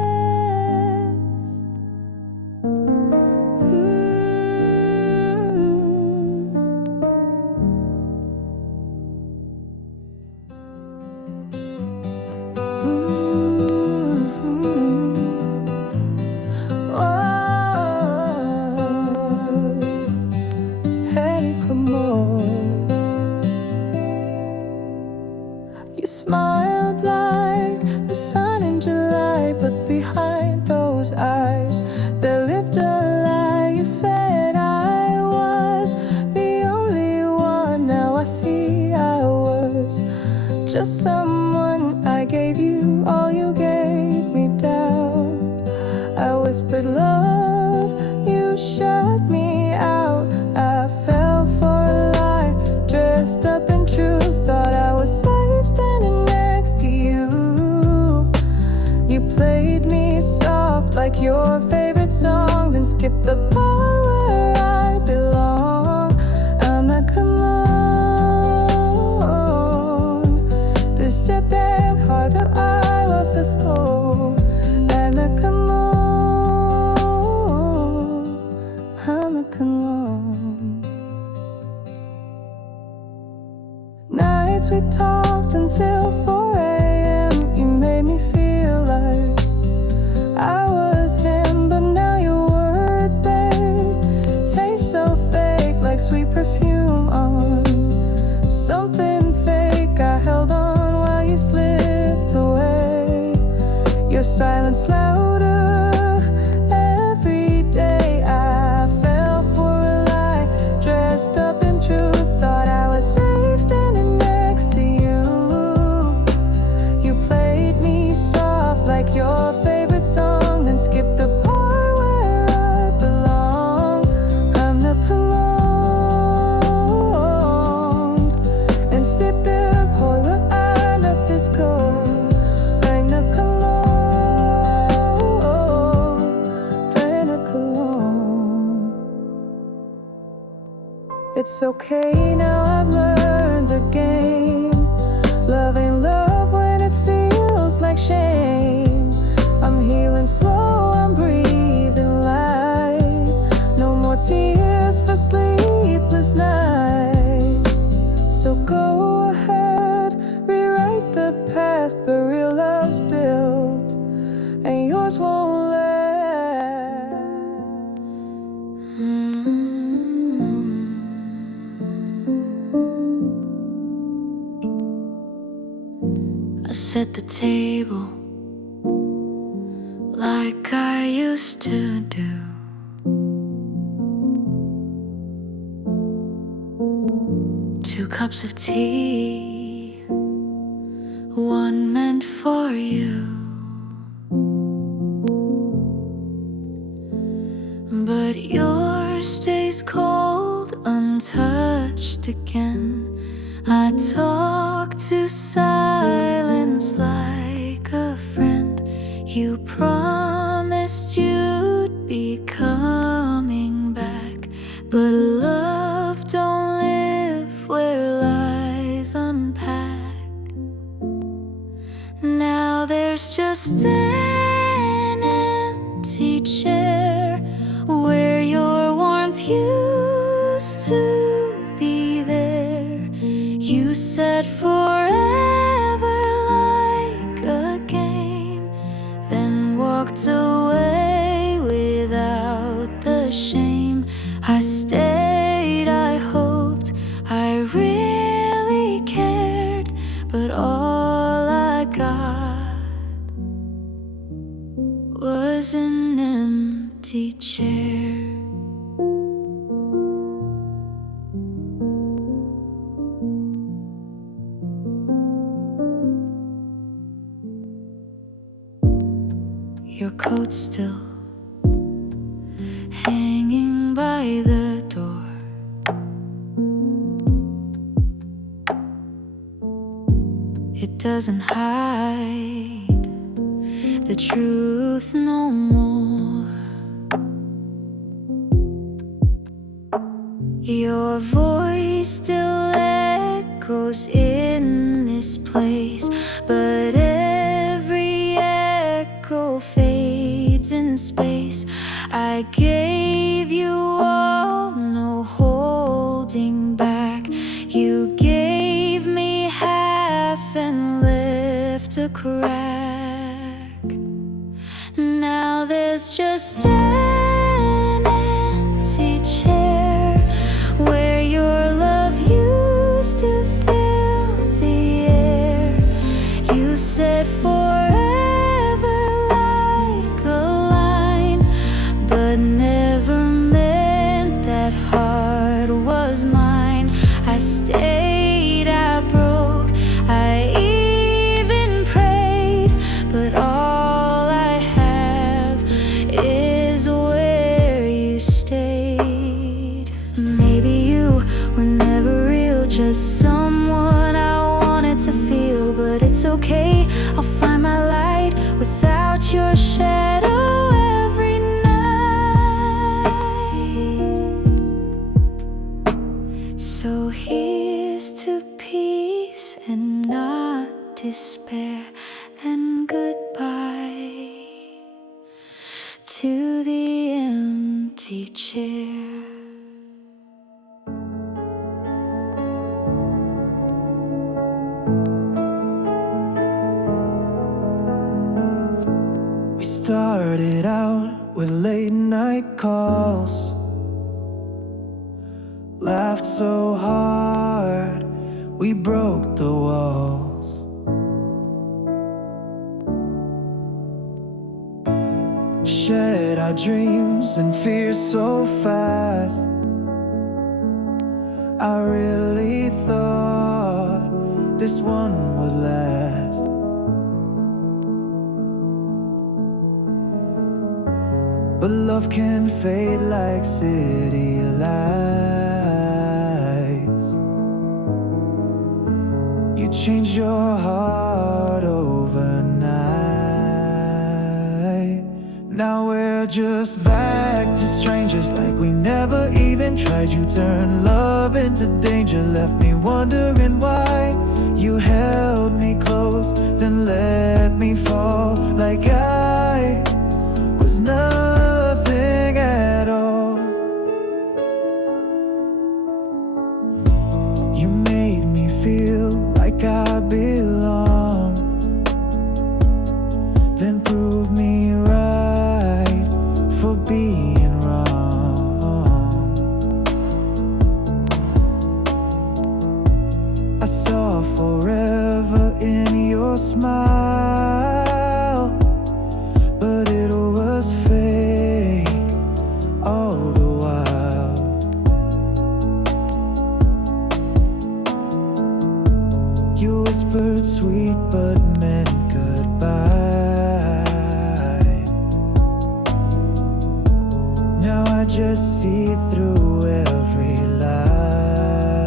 You smiled like the sun in July, but behind those eyes there lived a lie. You said I was the only one. Now I see I was just someone. I gave you all, you gave me doubt. I whispered love, you shut me out. I fell for a lie, dressed up in truth. Thought I was safe standing next to you. You played me soft like your favorite song, then skipped the part where I belong. I'm not alone. This is damn hard, but I love the score. I'm not alone. I'm not alone. Nights we talked until 4 a.m. You made me feel like I was him, but now your words, they taste so fake, like sweet perfume on something fake. I held on while you slipped away. Your silence louder every day. I fell for a lie, dressed up in truth. Thought I was safe standing next to you. You played me soft like your favorite song, then skipped the part where I belong. I'm not alone. And stick the point where I love this cold. I'm not alone. I'm not alone. It's okay now, I've learned the game. Love ain't love when it feels like shame. I'm healing slow, I'm breathing light. No more tears for sleepless nights. So go ahead, rewrite the past, but real love's built, and yours won't last. I set the table like I used to do. Two cups of tea, one meant for you. But yours stays cold, untouched again. I talk to silence like a friend. You promised you'd be coming back, but love don't live where lies unpack. Now there's just an empty chair where your warmth used to be there. You said forever like a game, then walked away without the shame. I stayed, I hoped, I really cared, but all I got was an empty chair. Your coat still hanging by the door. It doesn't hide the truth no more. Your voice still echoes in this place, but every echo fades in space. I gave you all, no holding back. You gave me half and left a crack. Now there's just an empty chair where your love used to fill the air. You said forever like a line, but never meant that heart was mine. I stayed, I broke, I even prayed, but all I have is where you stayed. Maybe you were never real, just someone I wanted to feel, but it's okay, I'll find my light without your shadow every night. So here's to peace and not despair, and goodbye to the empty chair. We started out with late night calls, laughed so hard we broke the walls. Shared our dreams and fears so fast. I really thought this one would last. But love can fade like city lights. You changed your heart overnight. Now we're just back to strangers like we never even tried. You turned love into danger, left me wondering why. You held me close, then let me fall like I was nothing at all. You made me feel like I belonged, then proved me right for being wrong. I saw forever in your smile, but it was fake all the while. You whispered sweet but meant goodbye. Now I just see through every lie.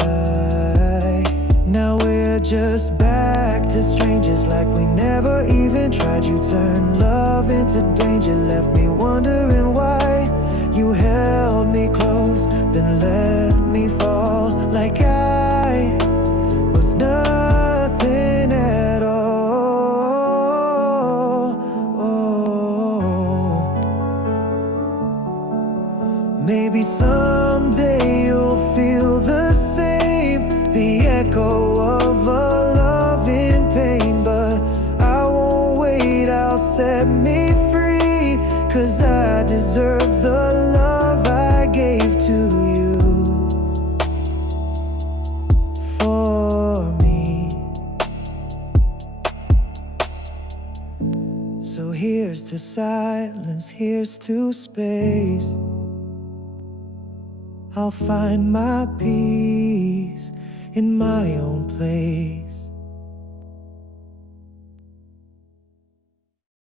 Now we're just back to strangers like we never even tried. You turned love into danger, left me wondering why. You held me close, then let me fall like I was nothing at all. Oh. Maybe someday you'll feel the same, the echo of a love in pain. But I won't wait, I'll set me free, 'cause I deserve the love I gave to you. For me. So here's to silence, here's to space. I'll find my peace in my own place.